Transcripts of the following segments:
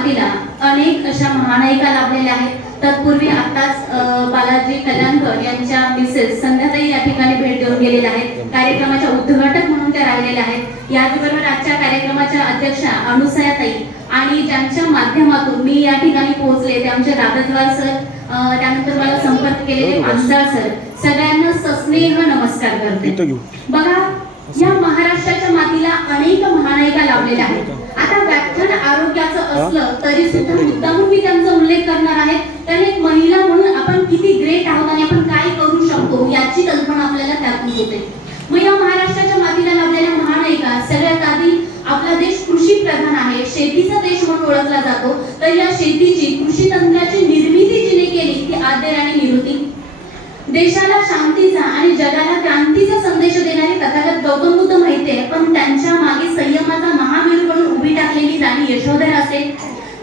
मातीला अनेक अशा महानायिका लाभलेल्या आहेत. तत्पूर्वी आताच बालाजी कल्याणकर यांच्या मिसेस संध्याताई या ठिकाणी भेट देऊन गेलेल्या आहेत. कार्यक्रमाच्या उद्घाटक म्हणून त्या राहिलेल्या आहेत. याचबरोबर आजच्या कार्यक्रमाच्या अध्यक्षा अनुसयाताई आणि ज्यांच्या माध्यमातून मी या ठिकाणी पोहोचले ते आमचे राधद्वार सर, त्यानंतर मला संपर्क केलेले पांचाळ सर, सगळ्यांना सस्नेह नमस्कार करते. बघा, या महाराष्ट्राच्या मातीला अनेक महानायिका लाभलेल्या आहेत. आता व्याख्यान आरोग्याचं असलं तरी सुद्धा मुद्दामून मी त्यांचा उल्लेख करणार आहे. कारण एक महिला म्हणून आपण किती ग्रेट आहोत आणि आपण काय करू शकतो याची कल्पना आपल्याला त्यातून होते. मग या महाराष्ट्राच्या मातीला लाभलेल्या महानायिका, सगळ्यात आधी आपला देश कृषी प्रधान आहे, शेतीचा देश म्हणून ओळखला जातो. तर या शेतीची, कृषी तंत्राची निर्मिती जिने केली ती आद्य राणी निरुती. देशाला शांतीचा आणि जगाला क्रांतीचा संदेश देणारे तथागत गौतम बुद्ध माहिती आहे, पण त्यांच्या मागे संयमाचा महामेरू म्हणून उभी टाकलेली राणी यशोधरा असेल.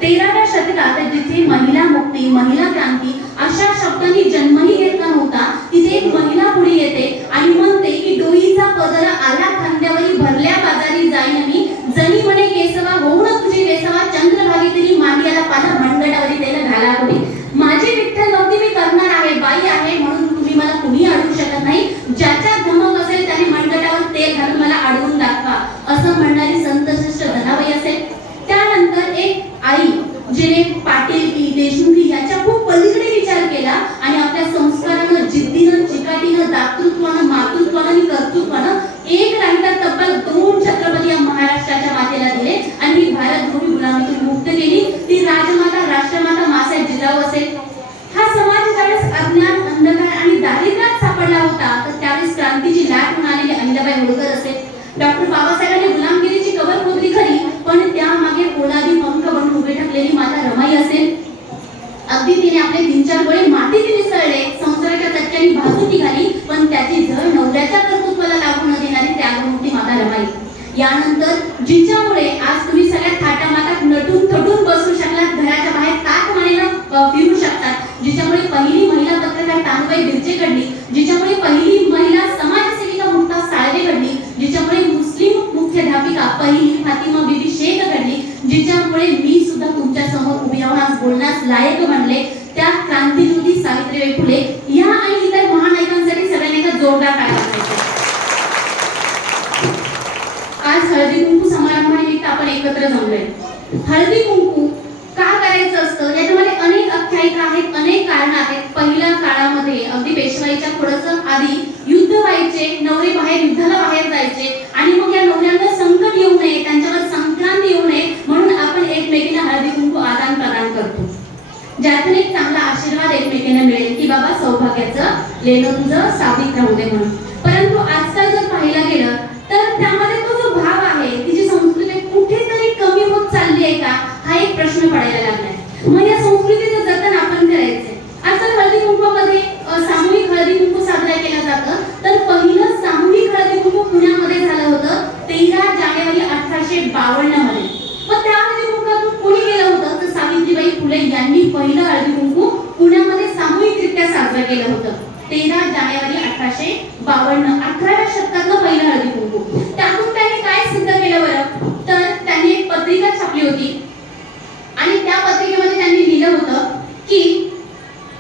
13व्या शतकात जिथे महिला मुक्ती, महिला क्रांती अशा शब्दांनी जन्मही घेतला नव्हता, तिथे एक महिला पुढे येते आणि म्हणते की डोईचा पदर आला खांद्यावरी, भरल्या बाजारी जाईन मी, जनी म्हणे केसवा होऊन तुझे वेसवा, चंद्रभागी तरी मांडियाला पाला, मनगटावरी त्याला घाला कोणी. माझी विठ्ठल नव्हती मी करणार आहे, बाई आहे म्हणून तुम्ही मला कुणी अडवू शकत नाही. ज्याच्या धमक असेल त्याने मनगटावर तेल घालून मला अडवून दाखवा, असं म्हणणारी संतश्रेष्ठ धनाबाई असेल. त्यानंतर एक आई जिने पाटील देशमुखी याच्या खूप पलीकडे विचार केला आणि आपल्या संस्कारानं, जिद्दीनं, चिकाटीनं, दातृत्वानं, मातृत्वानं आणि कर्तृत्वानं एक नाही तर तब्बल 2 छत्रपती या महाराष्ट्राच्या मातेला दिले आणि ही भारत भूमी गुलामीतून मुक्त केली. ती राजमाता, राष्ट्रमाता मासाहेब जिजाऊ असेल. हा समाज ज्यावेळेस अज्ञान, अंधकार आणि दारिद्र्यात सापडला होता, तर त्यावेळेस क्रांतीची लाट म्हणून आलेली अहिल्याबाई होळकर असेल. डॉक्टर बाबासाहेबांनी गुलामगिरीची कबर खोदली खरी, पण त्यामागे पोलादी पंख बनून उभे ठाकलेली माता रमाई असेल. अगदी तिने आपले 3-4 गोळे मातीत मिसळले, संसाराच्या चटक्याने भाजून निघाली, पण त्याची झळ नवऱ्याच्या कर्तृत्वाला लागू न देणारी त्यागमूर्ती माता रमाई. यानंतर जिच्यामुळे आज तुम्ही सगळ्या थाटामाटात नटून थटून बसू शकलात, घराच्या बाहेर ताक मानेनं फिरू शकतात, जिच्यामुळे पहिली महिला पत्रकार तानुबाई बिर्जे घडली, जिच्यामुळे पहिली महिला समाजसेविका मुक्ता साळवे घडली, जिच्यामुळे मुस्लिम मुख्याध्यापिका पहिली फातिमा बीबी शेख घडली, जिच्यामुळे मी सुद्धा तुमच्या समोर उभी राहून आज बोलण्यास लायक बनले, त्या क्रांतीज्योती सावित्रीबाई फुले या आणि इतर महानायकांसाठी सगळ्यांनी एका जोरदार टाळ्या वाजवायच्या. आज हळदी कुंकू समारंभानिमित्त आपण एकत्र जमलोय. हळदी कुंकू का करायचं असतं याच्यामध्ये अनेक आख्यायिका आहेत, अनेक कारण आहेत. पहिल्या काळामध्ये अगदी पेशवाईच्या थोडंसं आधी युद्ध व्हायचे, नवरे बाहेर युद्धाला बाहेर जायचे आणि मग या नवऱ्यांना संकट येऊ नये, त्यांच्यावर संक्रांत येऊ नये म्हणून आपण एकमेकींना हळदी कुंकू आदान प्रदान करतो, ज्यातून एक चांगला आशीर्वाद एकमेकींना मिळेल की बाबा सौभाग्याचं लेणंज साबित राहू दे म्हणून. परंतु आजकाल जर पाहायला गेलं तर त्यामध्ये तो जो भाव आहे, तिची संस्कृती कुठेतरी कमी होत चालली आहे का, हा एक प्रश्न पडायला लागलाय. मग या संस्कृतीचं जतन आपण करायचंय. आजकाल हळदी कुंकूमध्ये सामूहिक हळदी कुंकू साजरा केला जातं. तर पहिलं सामूहिक हळदी कुंकू पुण्यामध्ये झालं होतं 13 जानेवारी 1852 मध्ये. मग त्या हळदी कुंकूतून कोणी केलं होतं तर सावित्रीबाई फुले यांनी पहिलं हळदी कुंकू पुण्यामध्ये सामूहिकरित्या साजरं केलं होतं 13 जानेवारी 1852. 18व्या शतकातलं पहिलं हळदी कुंकू. त्यातून त्यांनी काय सिद्ध केलं बरं, तर त्यांनी एक पत्रिका छापली होती आणि त्या पत्रिकेमध्ये त्यांनी लिहिलं होतं की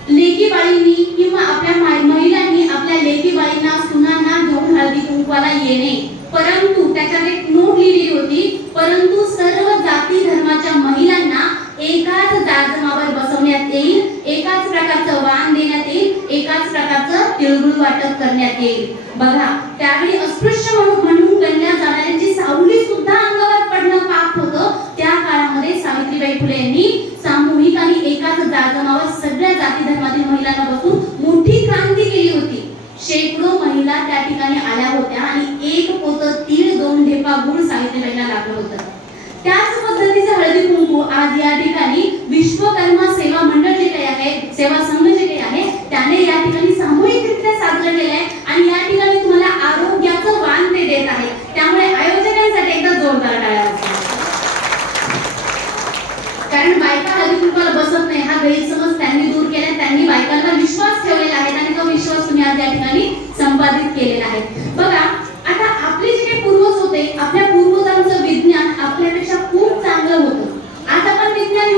लेकी बाळींनी किंवा आपल्या महिलांनी आपल्या लेकी बाळींना, सुनांना घेऊन हळदी कुंकवाला येणे, परंतु त्याच्यात एक नोट लिहिलेली होती, परंतु सर्व जाती धर्माच्या महिलांना एकाच जाजमावर बसवण्यात येईल, एकाच प्रकारचं वाण देण्यात येईल, एकाच प्रकारचं तिळगुळ वाटप करण्यात येईल. बघा, त्यावेळी अस्पृश्य म्हणून गणल्या जाणाऱ्यांची सावली सुद्धा अंगावर पडणं पाप होतं. त्या काळामध्ये सावित्रीबाई फुले यांनी सामूहिक आणि एकाच जाजमावर सगळ्या जाती धर्मातील महिलांना बसून मोठी क्रांती केली होती. शेकडो महिला त्या ठिकाणी आल्या होत्या आणि एक पोतं तीळ, 2 ढेपा गुळ सावित्रीबाईंना लागलं होतं. त्याच पद्धतीचे हळदी कुंकू आज या ठिकाणी विश्वकर्मा सेवा मंडळ जे काही आहे, सेवा संघ जे काही आहे, त्याने या ठिकाणी सामूहिकरित्या साजरं केलंय आणि या ठिकाणी तुम्हाला आरोग्याचं वाण ते देत आहे. त्यामुळे आयोजकांसाठी एकदा जोरदार टाळ्या वाजवा. कारण बायका हळदी कुंकवाला बसत नाही हा गैरसमज त्यांनी दूर केलाय. त्यांनी बायकांना विश्वास ठेवलेला आहे आणि तो विश्वास तुम्ही आज या ठिकाणी संपादित केलेला आहे. बघा, आता आपले जे काही पूर्वज होते, आपल्या पूर्वजांचं विज्ञान आपल्यापेक्षा खूप चांगलं होतं. आज आपण विज्ञान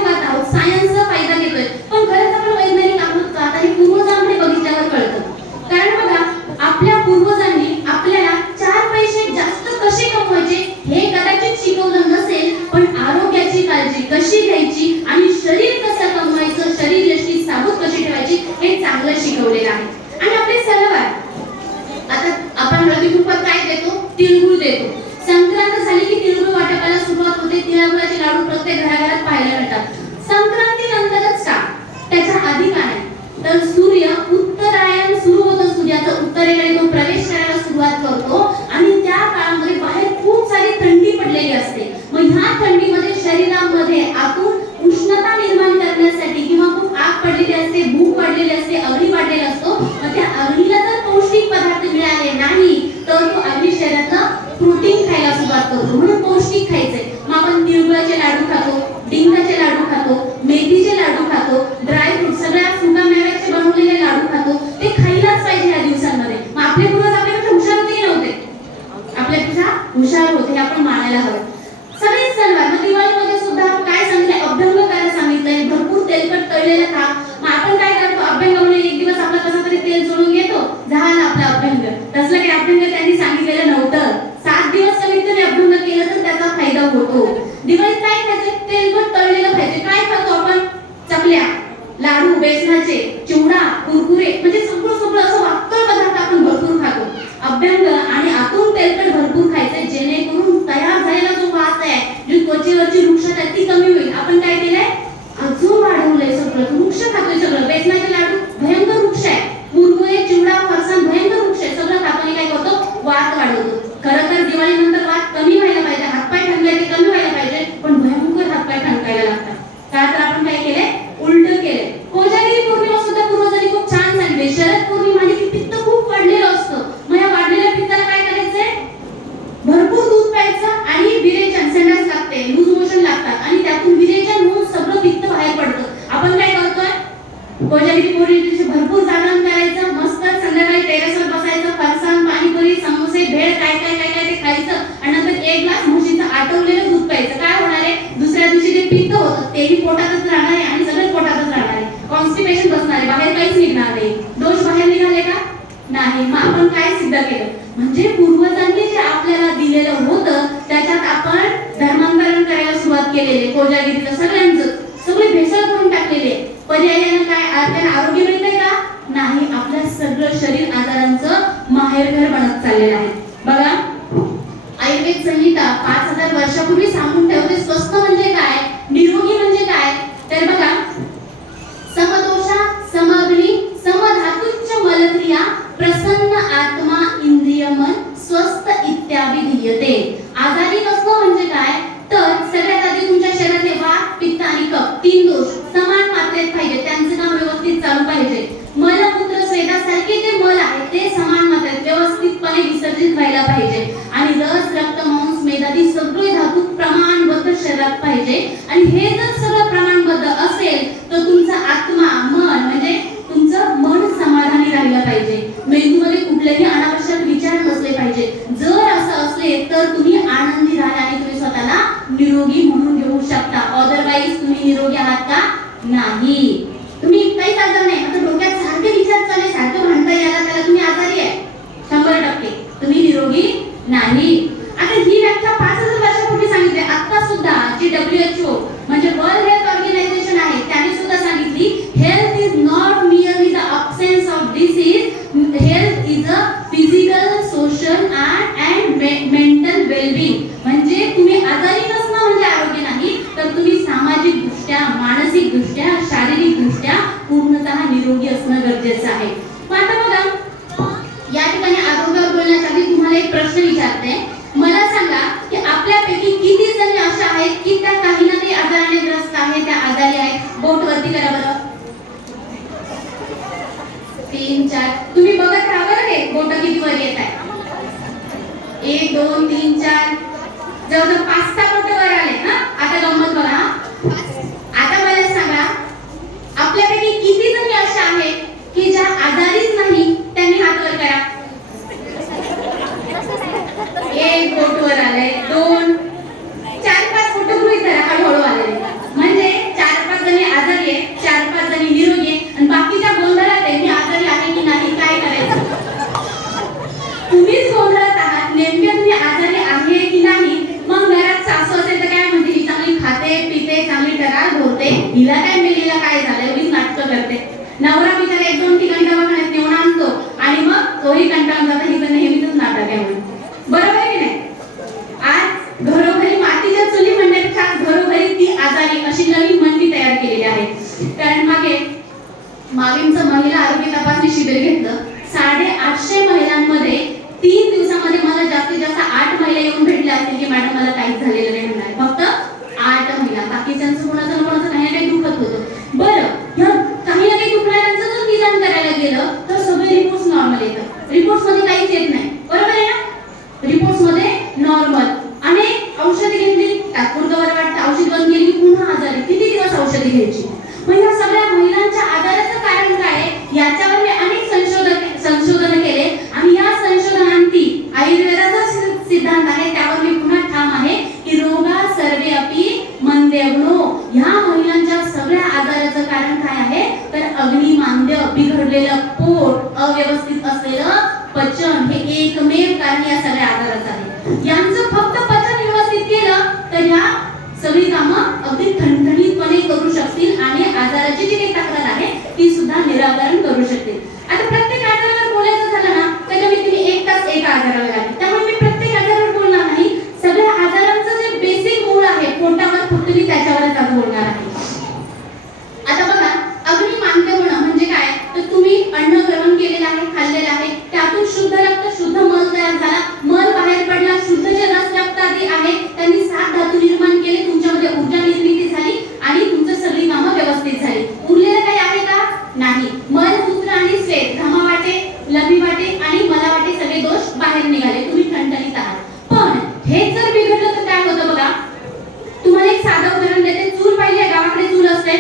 कशी घ्यायची आणि शरीर कसं कमवायचं, शरीर यष्टी साबूत कशी ठेवायची हे चांगलं शिकवलेलं आहे. आणि आपले सणवार, आता आपण हळदी कुंकवात काय देतो? तिळगुळ देतो. संक्रांत झाली की तिळगुळ वाटपाला सुरुवात होते. तिळगुळाचे लाडू प्रत्येक घराघरात पाहायला मिळतात. संक्रांतीनंतरच का? त्याच्या आधी काय? तर सूर्य उत्तरायण सुरू होतं, सूर्याचा उत्तरेकडे तो प्रवेश करायला सुरुवात करतो आणि त्या काळामध्ये बाहेर खूप सारी थंडी पडलेली असते. मग ह्या थंडीमध्ये शरीरामध्ये आतून उष्णता निर्माण करण्यासाठी किंवा खूप आग पडलेली असते, भूक वाढलेली असते, अग्नी वाढलेला असतो. मग त्या अग्नीला जर पौष्टिक पदार्थ मिळाले नाही तर तो अग्नी शरीरातलं प्रोटीन खायला सुरुवात करतो. म्हणून पौष्टिक खायचंय. मग आपण तिळगुळाचे लाडू खातो, डिंकाचे लाडू खातो, मेथीचे लाडू खातो, ड्राय फ्रूट सगळ्या सुका मेव्याचे बनवलेले लाडू खातो. ते खायलाच पाहिजे या दिवसांमध्ये. मग आपले पूर्वज आपल्यापेक्षा हुशार होते की नव्हते? आपल्यापेक्षा हुशार होते, हे आपण मानायला हवं. सगळे सणवार, मग दिवाळीमध्ये सुद्धा काय सांगितलंय? अभ्यंग करायला सांगितलंय. भरपूर तेलकट तळलेलं खा. मग आपण काय करतो? अभ्यंग म्हणून एक दिवस आपला कसा तरी तेल सोडून घेतो, झाला आपला अभ्यंग. तसलं काही अभ्यंग त्यांनी सांगितलेलं नव्हतं. 7 दिवस कमीत कमी अभ्यंग केलं तर त्याचा फायदा होतो. दिवाळीत काय खायचं? तेलकट तळलेलं खायचे. काय खातो आपण? चकल्या, लाडू, बेसनाचे, चिवडा, कुरकुरे, म्हणजे सगळं असं वाक्कळ पदार्थ आपण भरपूर खातो. अभ्यंग आणि आतून तेलकट भरपूर खायचं, जेणेकरून तयार झालेला जो वात आहे, जी त्वचेवरची वृक्षता ती कमी होईल. आपण काय केलंय? अजून वाढवलंय सगळं. वृक्ष खातोय सगळं. बेसनाचे लाडू भयंकर वृक्ष आहे, कुरकुरे, चिवडा, फरसाण भयंकर वृक्ष आहे. सगळं खातो आणि काय करतो? वात वाढवतो. खरं तर दिवाळीनंतर वात कमी व्हायला पाहिजे, हातपाय ठणकायचे कमी व्हायला पाहिजे, पण भयंकर हातपाय ठणकायला लागतात. का तर आपण काय केलंय? उलट केलंय. कोजागिरी पौर्णिमा सुद्धा पूर्वजांनी खूप छान सांगितले. शरद पौर्णिमा आली की पित्त खूप वाढलेलं असतं. मग या वाढलेल्या पित्ताला काय करायचंय? भरपूर दूध प्यायचं आणि विरेचन, संडास लागते, लूज मोशन लागतात आणि त्यातून विरेचन होऊन सगळं पित्त बाहेर पडतं. आपण काय करतोय? कोजागिरी पौर्णिमेची भरपूर जागरण करायचं, मस्त संध्याकाळी टेरेसवर बसायचं, फरसाण, पाणीपुरी, समोसे, भेळ, काय ते खायचं आणि नंतर एक ग्लास म्हशीचं आटवलेलं दूध प्यायचं. काय होणार आहे? दुसऱ्या दिवशी जे पित्त होतं तेही पोटातच राहणार आहे आणि सगळं पोटातच राहणार आहे. कॉन्स्टिपेशन बसणार आहे, बाहेर काहीच निघणार नाही. दोष बाहेर निघाले का? नाही. मग आपण काय सिद्ध केलं? म्हणजे पूर्वजांनी जे आपल्याला दिलेलं होतं त्याच्यात आपण धर्मांतरण करायला सुरुवात केलेली. कोजागिरीचं सगळ्यांचं सगळे भेसळ करून टाकलेले. पर्यायानं काय आपल्याला आरोग्य मिळतंय का? नाही. आपलं सगळं शरीर आजारांचं माहेरघर बनत चाललेलं आहे. बघा, आयुर्वेद संहिता 5000 वर्षापूर्वी सांगून ठेवते स्वस्थ म्हणजे काय, निरोगी म्हणजे काय. तर बघा, समदोषा, समअग्नी, समधातुच्च मलक्रिया, प्रसन्न आत्मा, इंद्रिय, मन, स्वस्थ इत्यादी ध्येयते. आजारी नसणं म्हणजे काय? तर सगळ्यात आधी तुमच्या शरीरातले वात, पित्त आणि कफ 3 दोष समान मात्रेत पाहिजे, त्यांचं काम व्यवस्थित चालू पाहिजे. मलमूत्र स्वेदासारखे जे मल आहे ते समान मात्रेत व्यवस्थितपणे विसर्जित व्हायला पाहिजे आणि रस, रक्त, मांस, मेदादी सगळे धातू प्रमाणबद्ध शरीरात पाहिजे. आणि हे जर सगळं प्रमाणबद्ध असेल तर तुमचा आत्मा, मन, म्हणजे तुमचं मन समाधानी राहिलं पाहिजे. मेंदूमध्ये कुठलेही अनावश्यक विचार नसले पाहिजे. जर असं असले तर तुम्ही आनंदी राहाल आणि तुम्ही स्वतःला निरोगी म्हणून घेऊ शकता. अदरवाईज तुम्ही निरोगी आहात का? नाही. तुम्ही काहीच आजार नाही. आता डोक्यात सारखे विचार चालले, सारखं म्हणता यायला त्याला तुम्ही आजारी आहे 100%. तुम्ही निरोगी नाही. आता ही व्याख्या 5000 वर्षापूर्वी सांगितली. आता सुद्धा जी WHO म्हणजे वर्ल्ड हेल्थ ऑर्गनायझेशन आहे त्याने सुद्धा सांगितली, health is not merely the absence of disease, health is a physical, social and mental wellbeing. म्हणजे तुम्ही आजारी नसणं म्हणजे आरोग्य नाही, तर तुम्ही सामाजिक दृष्ट्या, मानसिक दृष्ट्या, शारीरिक दृष्ट्या पूर्णतः निरोगी असणं गरजेचं आहे. मग आता बघा, या ठिकाणी आरोग्यावर बोलण्याच्या आधी तुम्हाला एक प्रश्न विचारते. मला सांगा की आपल्यापैकी किती जणी अशा आहेत की त्या काही ना काही आजाराने ग्रस्त आहेत, त्या आजारी आहेत? बोट वरती करा बरं. 3 4 तुम्ही बघत राहा बरं, हे बोट किती वर येत आहे. 1 2 3 4 जवळ 5-6 बोट वर आले ना. आता गंमत बघा. आता मला सांगा, आपल्यापैकी किती जणी अशा आहेत की ज्या आजारीच नाही? त्यांनी हात वर करा. 1 बोट वर आले, 2 4-5 बोट गृहीत धरा, हळूहळू आलेले. म्हणजे 4-5 जणी आजारी आहे, 4-5 जणी निरोगी आहे आणि बाकीच्या गोंधळात आहे, मी आजारी आहे की नाही, काय करायचं? तुम्हीच गोंधळात आहात. नेमके तुम्ही आजारी आहे की नाही? मग घरात सासू हिला काय मेलीला काय झालं एवढीच नाटकं करते. नवरा बिचारा 1-2 ठिकाणी दवाखान्यात नेऊन आणतो आणि मग तोही कंटाळून जातो. हिचं नेहमीच नाटक आहे म्हणून. बरोबर आहे की नाही? आज घरोघरी मातीच्या चुली म्हणण्यापेक्षा घरोघरी ती आजारी अशी नवीन मंडळी तयार केलेली आहे. कारण मागेंचं महिला आरोग्य तपासणी शिबिर घेतलं. 850 महिलांमध्ये 3 दिवसामध्ये मला जास्तीत जास्त 8 महिला येऊन भेटल्या असतील की मॅडम मला काहीच झालेलं नाही म्हणणार. फक्त 8 महिला. बाकीच्यांचं कोणाचं काही ना काही दुखत होतं. बरं, ह्या काही ना काही दुखणाऱ्यांचं जर निदान करायला गेलं तर सगळे रिपोर्ट्स नॉर्मल येतात. रिपोर्ट्स मध्ये काहीच येत नाही. बरोबर आहे ना? रिपोर्ट्स मध्ये नॉर्मल. आणि औषध घेतली, तात्पुरतं बरं वाटतं, औषध बंद केली, पुन्हा आजारी. किती दिवस औषधी घ्यायची? मग या सगळ्या महिलांच्या आजाराचं कारण काय आहे याच्यावर मी अनेक संशोधन केले आणि या संशोधनांती आयुर्वेदाचा सिद्धांत आहे त्यावर मी पुन्हा ठाम आहे की रोगा सर्वे अपि मंदेवनो. ह्या महिलांच्या सगळ्या आजाराचं कारण काय आहे तर अग्निमांद्य, बिघडलेलं पोट, अव्यवस्थित असलेलं पचन हे एकमेव कारण या सगळ्या आजाराचं आहे. यांचं फक्त पचन व्यवस्थित केलं तर ह्या सगळी कामं अगदी ठणठणीतपणे करू शकतील आणि आजाराची जी काही तक्रार आहे ती सुद्धा निराकरण करू शकतील. आता प्रत्येक आजारावर बोलायचं झालं ना तर कमीत कमी 1 तास एका आजारावर लागेल. त्यामुळे मी प्रत्येक आजारावर बोलणार नाही. सगळ्या आजारांचं जे बेसिक मूळ आहे पोटावर फक्त मी त्याच्यावरच आज बोलणार आहे. आता बघा, अग्निमांद्य होणं म्हणजे काय तर तुम्ही अन्न ग्रहण केलेलं आहे, खाल्लेलं आहे, त्यातून शुद्ध रक्त, शुद्ध मल तयार झाला, मल बाहेर पडला, शुद्ध जे रस रक्तादी आहे त्यांनी 7 धातू निर्माण केले, तुमच्यामध्ये ऊर्जा निर्मिती झाली आणि तुमचं सगळी कामं व्यवस्थित झाली. उरलेलं काही आहे का? नाही. मल, मूत्र आणि स्वेद, घामावाटे, लघवीवाटे आणि मलावाटे सगळे दोष बाहेर निघाले. तुम्ही ठणठणीत आहात. पण हे जर बिघडलं तर काय होतं बघा. तुम्हाला एक साधं उदाहरण देते. चूल पाहिजे, गावाकडे चूल असते,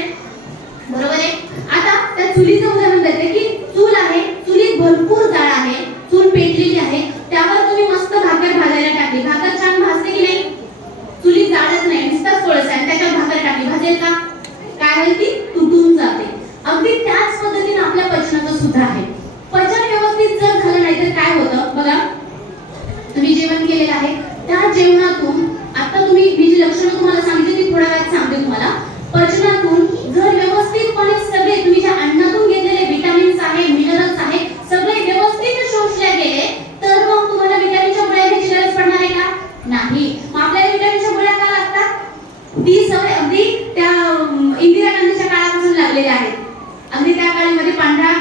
बरोबर आहे? आता त्या चुलीचं उदाहरण देते की चूल आहे, चुलीत भरपूर जाळ आहे, चूल पेटलेली आहे, त्यावर तुम्ही मस्त भाकर भाजायला टाकली. भाकर छान भाजते की नाही? चुलीत जाळच नाही, नुसताच कोळसा आहे, त्याच्यावर भाकर टाकली, भाजेल का? काय होईल? ती तुटून जाते. अगदी त्याच पद्धतीने आपल्या पचनाचं सुद्धा आहे. पचन व्यवस्थित जर झालं नाही तर काय होतं बघा. तुम्ही जेवण केलेलं आहे, त्या जेवणातून आता मी जी लक्षणं तुम्हाला सांगितली ती थोड्या वेळात सांगते तुम्हाला. पचनातून जर व्यवस्थितपणे सगळे तुम्ही ज्या अन्नातून घेतलेले विटामिन्स आहे, मिनरल्स आहे, सगळे व्यवस्थित शोषले गेले तर मग तुम्हाला विटामिनच्या गोळ्या घ्यायची गरज पडणार आहे का? नाही. मग आपल्याला विटामिनच्या गोळ्या का लागतात? ती सवय अगदी त्या इंदिरा गांधीच्या काळापासून लागलेली आहे. अगदी त्या काळामध्ये पांढऱ्या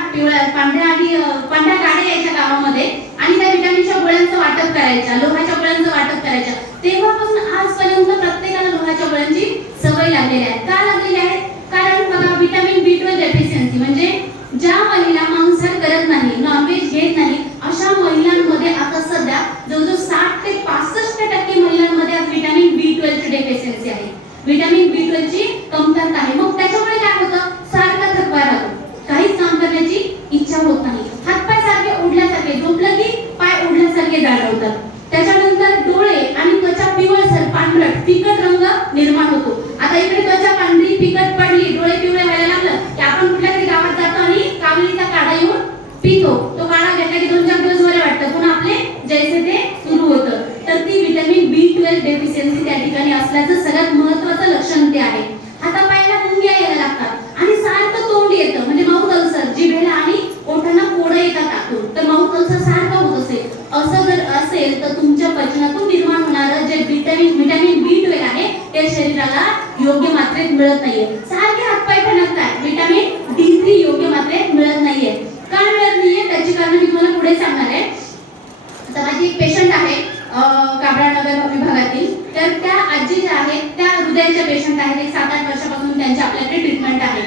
गाड्या यायच्या गावामध्ये आणि त्या विटामिनच्या गोळ्यांचं वाटप करायच्या, लोहाच्या गोळ्यांचं वाटप करायच्या. तेव्हापासून आजपर्यंत प्रत्येकाला लोहाच्या गोळ्यांची सवय लागलेली आहे. का लागलेली आहे? कारण बघा, विटामिन B12 डेफिशियन्सी म्हणजे ज्या महिला मांसाहार करत नाही, नॉनव्हेज घेत नाही, अशा महिलांमध्ये आता सध्या जवळजवळ 60 ते 65% महिलांमध्ये आज विटामिन B12 ची डेफिशियन्सी आहे. विटामिन B12 ची कमतरता आहे. मग त्याच्यामुळे काय होतं? सारखा थकवा राहतो, काहीच काम करण्याची इच्छा होत नाही, हातपाय सारखे ओढल्यासारखे, झोपलं की पाय ओढल्यासारखे जाणवतात. त्याच्यानंतर डोळे आणि त्वचा पिवळसर, पांढरट, फिकट रंग निर्माण होतो. आता इकडे त्वचा पांढरी फिकट पडली, डोळे पिवळे व्हायला लागलं की आपण कुठल्या तरी गावात जातो आणि काविळीचा काढा येऊन पितो. तो काढा घेतला की 2-4 दिवस बरे वाटतं, पुन्हा आपले जैसे ते सुरू होतं. तर ती विटामिन B12 डेफिशियन्सी त्या ठिकाणी असल्याचं सगळ्यात महत्त्वाचं लक्षण ते आहे. हातापायाला मुंग्या यायला लागतात आणि सारखं तोंड येतं म्हणजे माउथ अल्सर, जिभेला आणि ओठांना फोडं येतात आतून, तर माउथ अल्सर सारखं होत असेल. असं जर असेल तर तुमच्या पचनातून निर्माण होणारं जे विटामिन B12 आहे ते शरीराला योग्य मात्रेत मिळत नाहीये. सारखे हातपाय ठणकतात, विटामिन D3 योग्य मात्रेत मिळत नाहीये. का मिळत नाहीये त्याची कारण मी तुम्हाला पुढे सांगणार आहे. आता माझी एक पेशंट आहे काबरानगर विभागातील, तर त्या आजी ज्या आहेत त्या हृदयाच्या पेशंट आहेत. एक 7-8 वर्षापासून त्यांची आपल्याकडे ट्रीटमेंट आहे.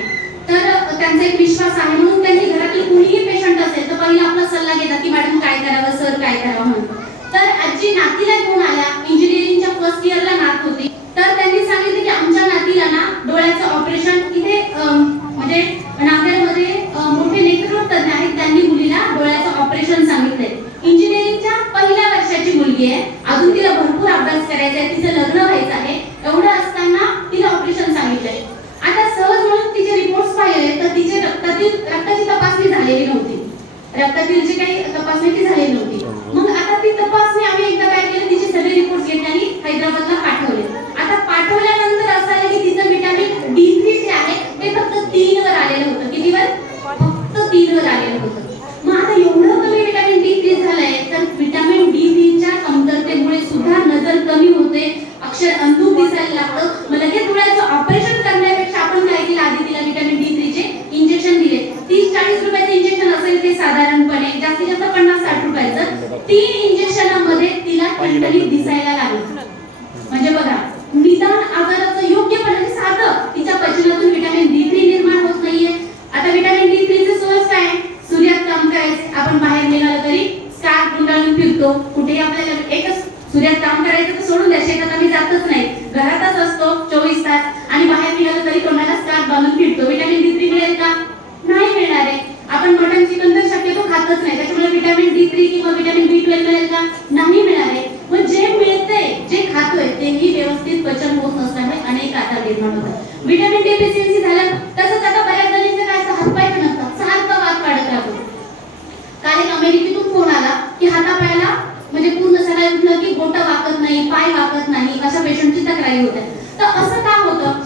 तर त्यांचा एक विश्वास आहे म्हणून त्यांनी घरातील कुणीही पेशंट असेल तर पहिला आपला सल्ला घेतात की मॅडम काय करावं, सर काय करावं म्हणून. तर आजी नातीला घेऊन आल्या, इंजिनिअरिंगच्या फर्स्ट इयरला नात होती. तर त्यांनी सांगितलं की आमच्या नातीला ना डोळ्याचं ऑपरेशन इथे म्हणजे नांदेडमध्ये मोठे नेत्ररोग तज्ञ आहेत, त्यांनी मुलीला डोळ्याचं ऑपरेशन सांगितलंय. इंजिनिअरिंगच्या पहिल्या वर्षाची मुलगी आहे, अजून तिला भरपूर अभ्यास करायचा आहे, तिचं लग्न व्हायचं आहे. एवढं असताना तिला ऑपरेशन सांगितलंय. आता सहज म्हणून तिचे रिपोर्ट्स पाहिले तर तिचे रक्ताची तपासणी झालेली नव्हती, रक्तातील जी काही तपासणी ती झालेली नव्हती. मग आता ती तपासणी आम्ही एकदा काय केलं, तिचे सगळे रिपोर्ट्स घेतले आणि हैदराबादला पाठवले. आता पाठवल्यानंतर असं आलं की तिचं विटामिन जातच नाही. त्याच्यामुळे व्हिटॅमिन D3 किंवा व्हिटॅमिन B12 मिळेल का? नाही मिळाले. मग जे मिळते, जे खातोय तेही व्यवस्थित पचन होत नसल्यामुळे अनेक आजार निर्माण होतात. व्हिटॅमिन डेफिशियन्सी झालं तसंच आता बऱ्याच जणांचं काय असतं, हातपाय नसतात, सारखा वात वाढत राहतो. काल एक अमेरिकेतून फोन आला की हातापायाला म्हणजे पूर्ण सकाळी उठलं की बोटं वाकत नाही, पाय वाकत नाही, अशा पेशंटची तक्रारी होत्या. तर असं का होतं?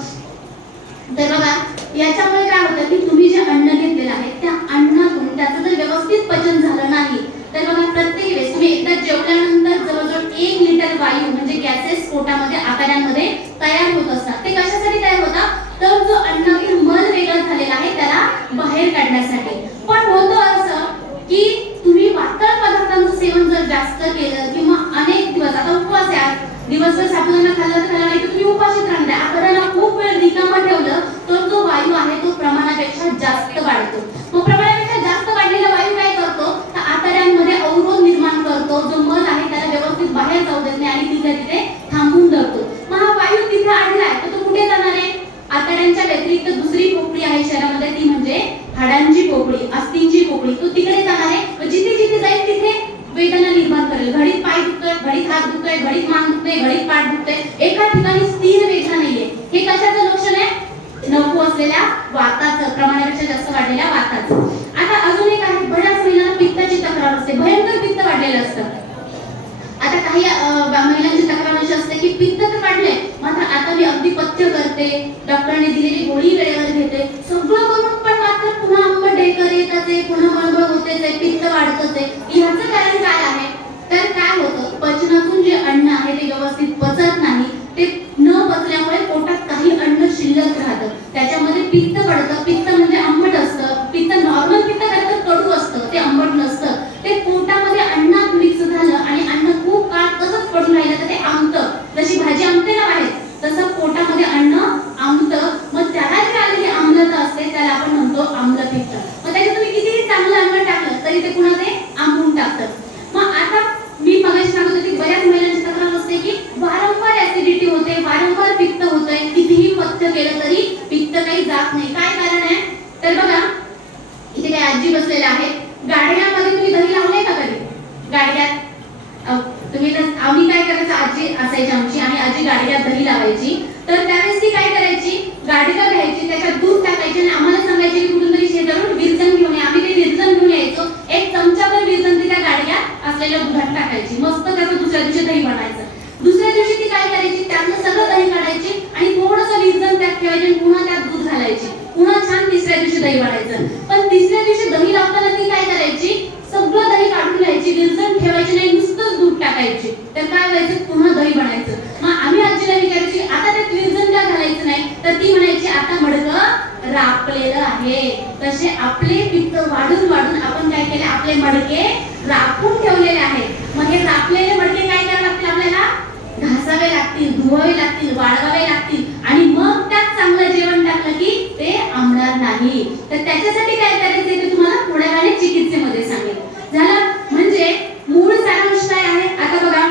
तर बघा, याच्यामुळे काय होतं की तुम्ही जे अन्न घेतलेलं आहे त्या अन्नातून त्याचं जर व्यवस्थित पचन झालं नाही तर बघा, प्रत्येक वेळेस तुम्ही एकदा जेवल्यानंतर जवळजवळ 1 लिटर वायू म्हणजे गॅसेस पोटामध्ये आतड्यांमध्ये तयार होत असतात. ते कशासाठी तयार होतात? तर जो अन्नातील मल वेगळा झालेला आहे त्याला बाहेर काढण्यासाठी. पण होतं असं की तुम्ही पातळ पदार्थांचं सेवन जर जास्त केलं किंवा अनेक दिवस, आता उपवास आहे, दिवसभर साबुदाणा खाल्ला तर खाल्ला, नाही तर तुम्ही उपाशीच राहणार. आतड्याला खूप वेळ रिकामा ठेवलं तर जो वायू आहे तो प्रमाणापेक्षा जास्त वाढतो. मग प्रमाणापेक्षा जास्त वाढलेला वायू काय करतो? तर आतड्यांमध्ये अवरोध निर्माण करतो. जो मल आहे त्याला व्यवस्थित बाहेर जाऊ देत नाही आणि तिथे थांबून धरतो. मग हा वायू तिथे आढळलाय तर तो कुठे जाणार आहे? आतड्यांच्या व्यतिरिक्त दुसरी पोकळी आहे शरीरामध्ये, ती म्हणजे हाडांची पोकळी, अस्थिंची पोकळी. तो तिकडे जाणार आहे. जिथे जिथे जाईल तिथे वेदना निर्माण करेल. घडीत पाय दुखतोय, घडीत हात दुखतोय, घडीत मान दुखतोय, घडीत पाठ दुखतोय. एका ठिकाणी स्थिर वेदना नाहीये. हे कशाचं लक्षण आहे? नको असलेल्या वाताचं, प्रमाणापेक्षा जास्त वाढलेल्या वाताचं. आता अजून एक आहे, बऱ्याच महिलांना पित्ताची तक्रार असते, भयंकर पित्त वाढलेलं असतं. आता काही महिलांची तक्रार अशी असते की पित्त तर वाढलंय, मात्र आता मी अगदी पथ्य करते, डॉक्टरने दिलेली गोळी वेळेवर घेते, सगळं करून पण मात्र पुन्हा आंबट ढेकर येतच आहे, पुन्हा मळमळ होतेच आहे, पित्त वाढतच आहे. ह्याचं कारण काय आहे? तर काय होतं, पचनातून जे अन्न आहे ते व्यवस्थित पचत नाही. ते न पचल्यामुळे पोटात काही अन्न शिल्लक राहतं, त्याच्यामध्ये पित्त पडतं. पित्त म्हणजे आंबट असतं. पित्त नॉर्मल पित्त काय तर कडू असतं, ते आंबट नसतं. ते पोटामध्ये अन्नात मिक्स झालं आणि अन्न खूप काळ तसंच पडून राहिलं तर ते आंबतं. जशी भाजी आंबते ना बाहेर, तसं पोटामध्ये अन्न आंबतं. मग त्याला जे आलेली आम्लता असते त्याला आपण म्हणतो आम्लपित्त. मग त्याच्यात तुम्ही कितीही चांगलं अन्न टाकलं तरी ते पुन्हा ते आंबून टाकतं. मग आता मी मगाशी सांगत होते की बऱ्याच महिलांची तक्रार असते की वारंवार ऍसिडिटी होते, वारंवार पित्त होतंय, कितीही पथ्य केलं तरी पित्त काही जात नाही. काय कारण आहे? तर बघा, इथे काही आजी बसलेल्या आहेत. गाडग्यामध्ये तुम्ही दही लावले का कधी? गाडग्यात तुम्ही आम्ही काय करायचं, आजी असायची आमची आणि आजी गाडग्यात दही लावायची. तर त्यावेळेस ती काय करायची, गाडगा घ्यायची, त्याच्यात दूध टाकायची आणि आम्हाला सांगायची की कुठून तरी शेजारून विरजण घेऊन या. आम्ही ते विरजण घेऊन यायचो. एक चमचाभर विरजण ती त्या गाडग्यात असलेल्या दुधात टाकायची. मस्त त्याचं दुसऱ्या दिवशी दही बनायचं. दुसऱ्या दिवशी ती काय करायची, त्यातलं सगळं दही काढायची आणि थोडंसं विरजण त्यात ठेवायची आणि पुन्हा त्यात दूध घालायची. पुन्हा छान तिसऱ्या दिवशी दही बनायचं. पण तिसऱ्या दिवशी दही लावताना ती काय करायची, सगळं दही काढून घ्यायची, विरजण ठेवायची नाही, नुसतंच दूध टाकायची. तर काय व्हायचं, पुन्हा दही बनायचं. मग आम्ही आजीला विचारायची आता त्यात विरजण का घालायचं नाही? तर ती म्हणायची आता मडकं राखलेलं आहे. तसे आपले पित्त वाढून वाढून आपण काय केले, आपले मडके राखून ठेवलेले आहेत. मग हे राखलेले मडके काय करावे लागतील, आपल्याला घासावे लागतील, धुवावे लागतील, वाळवावे लागतील आणि मग त्यात चांगलं जेवण टाकलं की ते आंबणार नाही. तर त्याच्यासाठी काय करायचं ते तुम्हाला थोड्या वेळाने चिकित्सेमध्ये सांगेल. झालं म्हणजे मूळ सारांश काय आहे? आता बघा,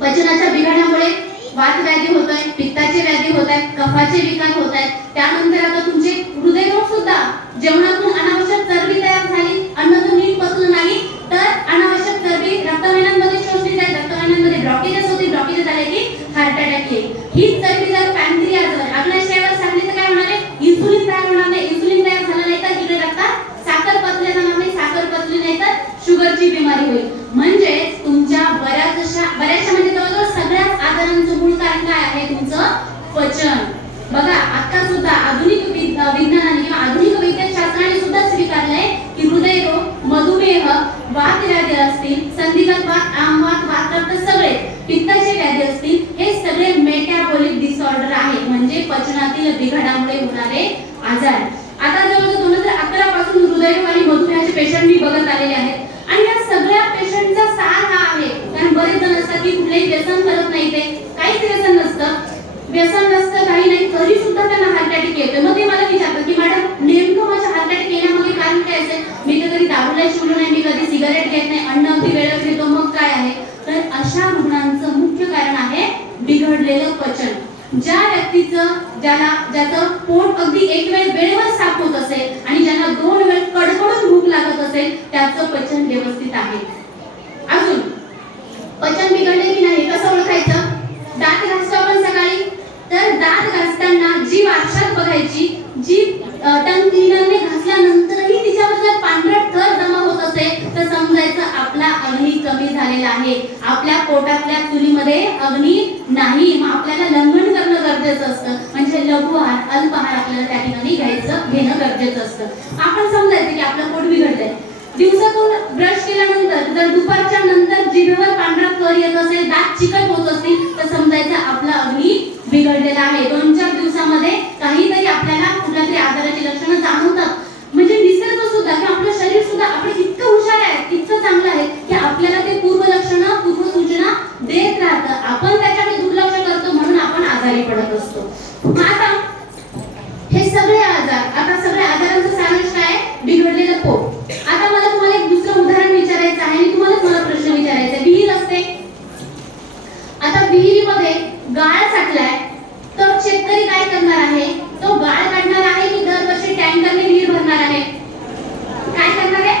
पचनाच्या बिघाडामुळे वात व्याधी होत आहे, पित्ताचे व्याधी होत आहेत, कफाचे विकार होत आहेत. त्यानंतर आता तुमचे हृदयरोग सुद्धा, जेवणातून अनावश्यक चरबी तयार झाली, अन्न जर नीट पचलं नाही तर अनावश्यक चरबी रक्तवाहिन्यांमध्ये शोषली जाईल, रक्तवाहिन्यांमध्ये ब्लॉकेजेस होतील, ब्लॉकेजेस झाले की हार्ट अटॅक येईल. हीच चरबी जर पॅनक्रियाजवर आग्नेयाशयावर सांगली तर काय होणार आहे, इन्सुलिन तयार होणार नाही. इन्सुलिन तयार झालं नाही तर इकडे रक्तात साखर पचली जाणार नाही, साखर पचली नाही तर शुगरची बिमारी होईल. म्हणजे तुमच्या बऱ्याचशा म्हणजे जवळजवळ सगळ्याच आजारांचं मूळ कारण काय आहे, तुमचं पचन. बघा, आता सुद्धा आधुनिक विज्ञानाने किंवा आधुनिक वैद्यकशास्त्राने सुद्धा स्वीकारलंय की हृदयरोग, मधुमेह, वात व्याधी असतील, संधिगत वात, आमवात, वातरक्त, सगळे पित्ताचे व्याधी असतील, हे सगळे मेटाबॉलिक डिसऑर्डर आहे, म्हणजे पचनातील बिघाडामुळे होणारे आजार. आता जवळजवळ 2011 पासून हृदयरोग आणि मधुमेहाचे पेशंट मी बघत आलेले आहेत आणि या सगळ्या पेशंटचा सार हा आहे. कारण बरेच जण असतात की कुठलेही व्यसन करत नाही, ते काहीच व्यसन नसतं, काही नाही, तरी सुद्धा त्यांना हार्ट अटॅक येतो. मग ते मला विचारतात की मॅडम नेमकं माझ्या हार्ट अटॅक येण्यामागे कारण काय असेल? मी तर कधी दारूला शिवलो नाही, मी कधी सिगारेट घेत नाही, अन्न अगदी वेळेवर घेतो, मग काय आहे? तर अशा रुग्णांचं मुख्य कारण आहे बिघडलेलं पचन. ज्या व्यक्तीचं ज्याचं ज्याचं पोट अगदी एक वेळ वेळेवर साफ होत असेल आणि ज्यांना 2 वेळ कडकडून भूक लागत असेल त्याचं पचन व्यवस्थित आहे. अजून पचन बिघडले की नाही कसं ओळखायचं? दात घासतो आपण सकाळी, तर दात घासताना जी वारशात बघायची, जी टंग क्लीनरने घासल्यानंतरही तिच्यावर जर पांढरट थर जमा होत असेल तर समजायचं आपला अग्नी कमी झालेला आहे, आपल्या पोटातल्या चुलीमध्ये अग्नी नाही. मग आपल्याला लंघन करणं गरजेचं असतं, म्हणजे लघु आहार अल्पाहार आपल्याला त्या ठिकाणी घेणं गरजेचं असतं. आपण समजायचं की आपलं पोट बिघडलंय. दिवसातून ब्रश केल्यानंतर जर दुपारच्या नंतर जिभेवर पांढरा थर येत असेल, दात चिकट होत असतील तर समजायचं आपला अग्नी बिघडलेला आहे. 2-4 दिवसामध्ये काहीतरी आपल्याला कुठल्यातरी आजाराची लक्षणं जाणवतात. म्हणजे निसर्ग सुद्धा किंवा आपलं शरीर सुद्धा आपण इतकं हुशार आहे, इतकं चांगलं आहे की आपल्याला ते पूर्व लक्षणं, पूर्व सूचना देत राहतं. आपण त्याच्याकडे दुर्लक्ष करतो म्हणून आपण आजारी पडत असतो. आता हे सगळे आजार, आता सगळ्या आजारांचा सारांश काय? बिघडलेलं पोट. आता मला तुम्हाला एक दुसरं उदाहरण विचारायचं आहे आणि तुम्हालाच मला प्रश्न विचारायचा आहे. विहीर असते, आता विहिरीमध्ये गाळ साठलाय, तर शेतकरी काय करणार आहे? तो गाळ काढणार आहे की दरवर्षी टँकरने विहीर भरणार आहे? काय करणार आहे?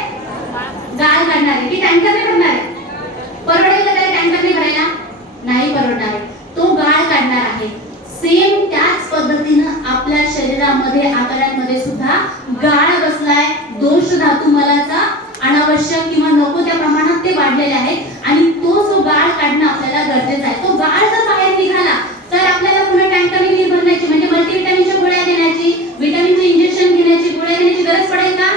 गाळ काढणार आहे की टँकरने भरणार आहे? परवडेल का त्याला टँकरने भरायला? नाही परवडणार आहे. तो गाळ काढणार आहे. सेम त्याच पद्धतीनं आपल्या शरीरामध्ये, आतड्यांमध्ये सुद्धा गाळ बसलाय. दोष धातू मलाचा अनावश्यक किंवा नको त्या प्रमाणात ते वाढलेले आहेत आणि तो जो गाळ काढणं आपल्याला गरजेचं आहे. तो गाळ जर बाहेर निघाला तर आपल्याला पुन्हा टँकरने विहीर भरण्याची, म्हणजे मल्टीव्हिटॅमिनच्या गोळ्या देण्याची, व्हिटॅमिनचे इंजेक्शन घेण्याची, गोळ्या देण्याची गरज पडेल का?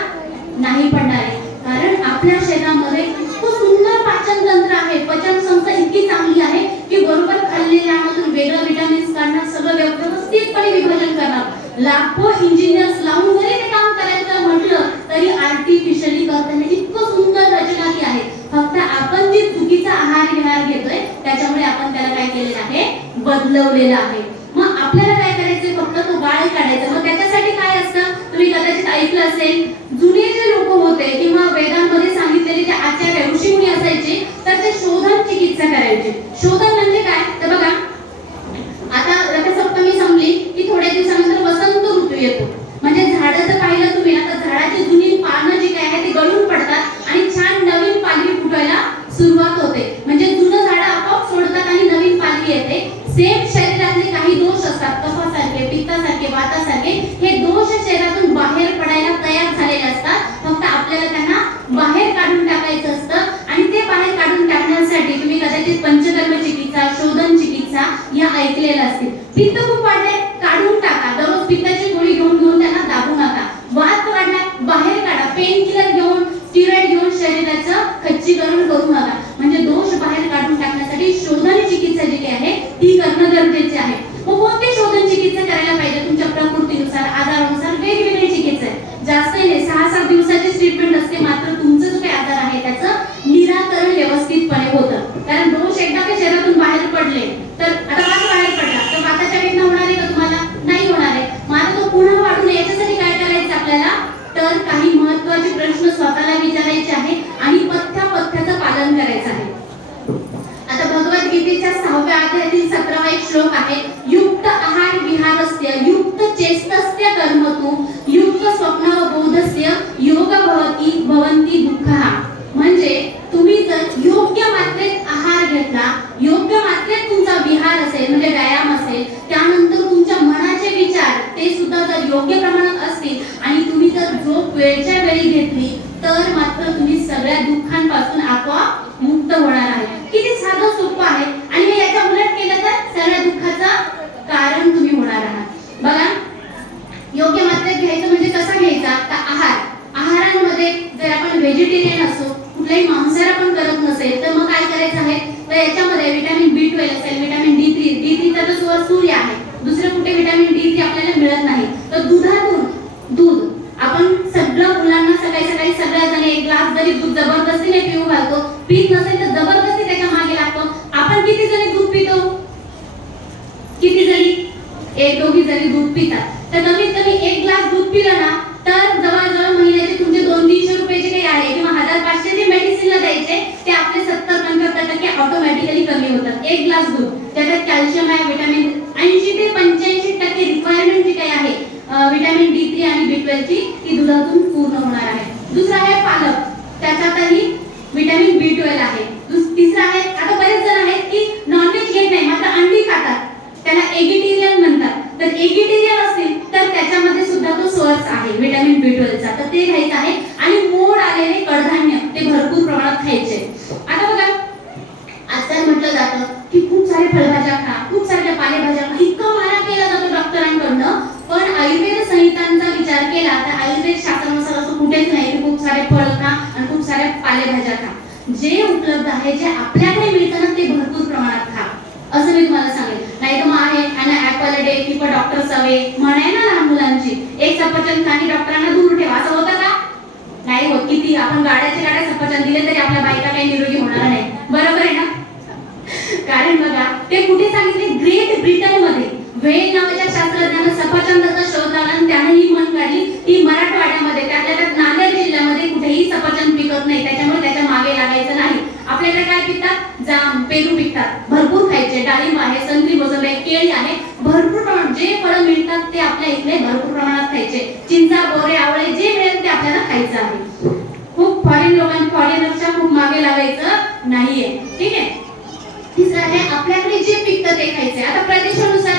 नाही पडणार आहे. कारण आपल्या शरीरामध्ये खूप सुंदर पाचन तंत्र आहे, पचन संस्था इतकी चांगली आहे की बरोबर खाल्लेल्या अन्नातून वेगळं व्हिटॅमिन्स काढणार, सगळं व्यवस्थितपणे विभाजन करणार. लाखो इंजिनियर्स लावून जरी ते काम करायचं म्हटलं तरी आर्टिफिशियली करताना इतकं सुंदर रचना ती आहे. फक्त आपण जे चुकीचा आहार विहार घेतोय त्याच्यामुळे आपण त्याला काय केलेलं आहे? बदलवलेलं आहे. मग आपल्याला काय करायचंय? फक्त तो गाळ काढायचा. मग त्याच्यासाठी काय असतं? तुम्ही कदाचित ऐकलं असेल, जुने जे लोक होते किंवा वेदांमध्ये सांगितलेले जे आचार्य ऋषीमुनी असायचे तर ते शोधन चिकित्सा करायचे. शोधन म्हणजे काय? तर बघा, आता रथसप्तमी संपली की थोड्या दिवसानंतर वसंत ऋतू येतो. म्हणजे झाडं जर पाहिलं तुम्ही ना, तर झाडाची जुनी पानं जी काय आहे ती गळून पडतात आणि छान नवीन पालवी फुटायला सुरुवात होते. म्हणजे जुनं झाडं आपोआप सोडतात आणि नवीन पालवी येते. सेम शरीरातले काही दोष असतात, कफासारखे, पित्तासारखे, वातासारखे, हे दोष शरीरातून बाहेर पडायला तयार झालेले असतात. फक्त आपल्याला त्यांना बाहेर काढून टाकायचं असतं आणि ते बाहेर काढून टाकण्यासाठी तुम्ही कदाचित पंचकर्म चिकित्सा, शोधन चिकित्सा या ऐकलेल्या असतील. पित्त खूप वाढले, काढून टाका. दररोज पित्ताची गोळी घेऊन त्यांना दाबू नका. वात वाढला, बाहेर काढा. पेन किलर घेऊन, स्टिरॉइड घेऊन शरीराचं खच्चीकरण करू नका. म्हणजे दोष बाहेर काढून टाकण्यासाठी शोधन चिकित्सा जी आहे ती करणं गरजेचे आहे. मग कोणती शोधन चिकित्सा करायला पाहिजे? तुमच्या प्रकृतीनुसार, आजारानुसार वेगवेगळी चिकित्सा आहे. जास्त नाही, 6-7 दिवसाची ट्रीटमेंट असते. मात्र तुमचं जो काही आजार आहे त्याचं निराकरण व्यवस्थितपणे होतं. कारण दोष एकदा का शरीरातून बाहेर पडले तर, आता वात बाहेर पडला तर वाताच्या वेदना होणार आहे का तुम्हाला? नाही होणार आहे. मला तो पुन्हा वाढू नये याच्यासाठी काय करायचं आपल्याला? तर काही महत्त्वाचे प्रश्न स्वतःला विचारायचे आहे आणि पथ्याचं पालन करायचं आहे. आता भगवद्गीतेच्या 6व्या अध्यायातील 17वा एक श्लोक आहे. युक्त आहार विहारस्य युक्त चेष्टस्य कर्मतु युक्त स्वप्नवबोधस्य योग भवन्ति दुःखः. म्हणजे तुम्ही जर योग्य मात्रेत आहार घेतला, योग्य मात्रेत तुमचा विहार असेल म्हणजे व्यायाम असेल, त्यानंतर तुमच्या मनाचे विचार ते सुद्धा जर योग्य प्रमाणात असतील आणि तुम्ही जर झोप वेळच्या वेळी घेतली तर मात्र तुम्ही सगळ्या दुःखांपासून आपोआप मुक्त होणार आहे. किती साधं सोपं आहे. आणि हे याच्या उलट केलं तर सगळ्या दुःखाचं कारण तुम्ही होणार आहात. बघा, योग्य मात्रेत घ्यायचं म्हणजे कसा घ्यायचा? आहार. आहारांमध्ये जर आपण व्हेजिटेरियन असो, कुठलाही मांसाहार आपण करत नसेल तर मग काय करायचं आहे? तर याच्यामध्ये व्हिटॅमिन B12 असेल, व्हिटॅमिन D3 चा जो सूर्य आहे, दुसरे कुठे व्हिटॅमिन D3 आपल्याला मिळत नाही. तर दुधातून दूध आपण सगळं मुलांना सकाळी सगळ्या जण एक ग्लास जरी दूध जबरदस्तीने पिऊ घालतो. पीत नसेल तर जबरदस्ती त्याच्या मागे लागतो. आपण किती जणी दूध पितो? किती जणी? 1-2 जणी दूध पितात. तर कमीत कमी 1 ग्लास दूध पिलं ना तर जवळजवळ महिन्याचे तुमचे 200-300 रुपये जे काही आहे किंवा 1500 जे मेडिसिनला द्यायचे ते आपले 70-75% ऑटोमॅटिकली कमी होतात. 1 ग्लास दूध, त्याच्यात कॅल्शियम आहे, व्हिटॅमिन 80 ते 85% रिक्वायरमेंट जी काही आहे विटॅमिन D3 आणि B12 ची ती दुधातून पूर्ण होणार आहे. दुसरा आहे पालक, त्याच्यातही विटॅमिन B12 आहे. तिसरा आहे, आता बरेच जण आहेत की नॉनव्हेज घेत नाही मात्र अंडी खातात, त्याला एगिटेरियन म्हणतात. तर एगिटेरियन असतील तर त्याच्यामध्ये सुद्धा तो सोर्स आहे विटॅमिन B12 चा, तर ते घ्यायचं आहे. आणि मोड आलेले कडधान्य ते भरपूर प्रमाणात खायचे. आता बघा आजकाल म्हटलं जातं की खूप सारे फळभाज्या खा, खूप साऱ्या पालेभाज्या खा, इतका मारा केला जातो डॉक्टरांकडनं. पण आयुर्वेद संहितांचा विचार केला तर आयुर्वेद शास्त्रानुसार असं कुठेच नाही की खूप सारे फळ खा आणि खूप साऱ्या पालेभाज्या खा. जे उपलब्ध आहे, जे आपल्याकडे मिळतं ना ते भरपूर प्रमाणात खा, असं मी तुम्हाला सांगेन. नाही तर मग आहे आणि ऍपल डे किंवा डॉक्टर सवे म्हणे ना लहान मुलांची, एक सफरचंद खाणी डॉक्टरांना दूर ठेवा, असं होतं का? नाही होत. किती आपण गाड्याचे गाड्या सफरचंद दिले तरी आपल्या बायका काही निरोगी होणार नाही, बरोबर आहे ना? कारण बघा ते कुठे सांगितले, ग्रेट ब्रिटन मध्ये वेल नावाच्या शास्त्रज्ञानं सफरचंदाचा शोध लावला आणि त्याने ही मन काढली ती मराठवाड्यामध्ये त्यातल्या नांदेड जिल्ह्यामध्ये कुठेही सफरचंद पिकत नाही, त्याच्यामुळे त्याच्या मागे लागायचं नाही. आपल्याकडे काय पिकतात? जाम, पेरू पिकतात, भरपूर खायचे. डाळिंब आहे, संत्री, मोसंबी आहे, केळी आहे, भरपूर प्रमाणात जे फळं मिळतात ते आपल्या इथले भरपूर प्रमाणात खायचे. चिंचा, बोरे, आवळे जे मिळेल ते आपल्याला खायचं आहे. खूप फॉरेनरच्या खूप मागे लागायचं नाहीये, ठीक आहे? तिसरं आहे आपल्याकडे जे पिकतं ते खायचंय. आता प्रदेशानुसार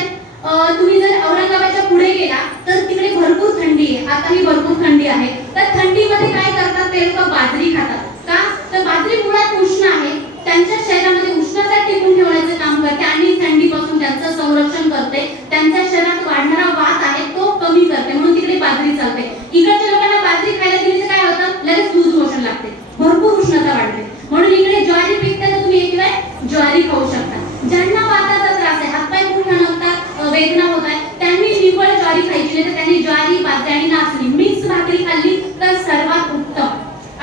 तुम्ही जर औरंगाबादच्या पुढे गेला तर तिकडे भरपूर थंडी आहे, आताही भरपूर थंडी आहे. तर थंडीमध्ये काय करतात ते लोक? बाजरी खातात. का? तर बाजरी मुळात उष्ण आहे, त्यांच्या शरीरामध्ये उष्णता टिकून ठेवण्याचं काम करते आणि थंडीपासून त्यांचं संरक्षण करते. त्यांच्या शरीरात वाढणारा वात आहे तो कमी करते, म्हणून तिकडे बाजरी चालते. इकडच्या लोकांना बाजरी खायला दिली तर काय होतं? लगेच लूज मोशन लागते, भरपूर उष्णता वाढते. म्हणून इकडे ज्वारी पिकते तर तुम्ही एक वेळ ज्वारी खाऊ शकता. ज्यांना वाताचा त्रास आहे, हातपाय खूप ठणकतात, वेदना होत आहे, त्यांनी निव्वळ ज्वारी खायची नाही तर त्यांनी ज्वारी, बाजरी आणि नाचणी मिक्स भाकरी खाल्ली तर सर्वात उत्तम.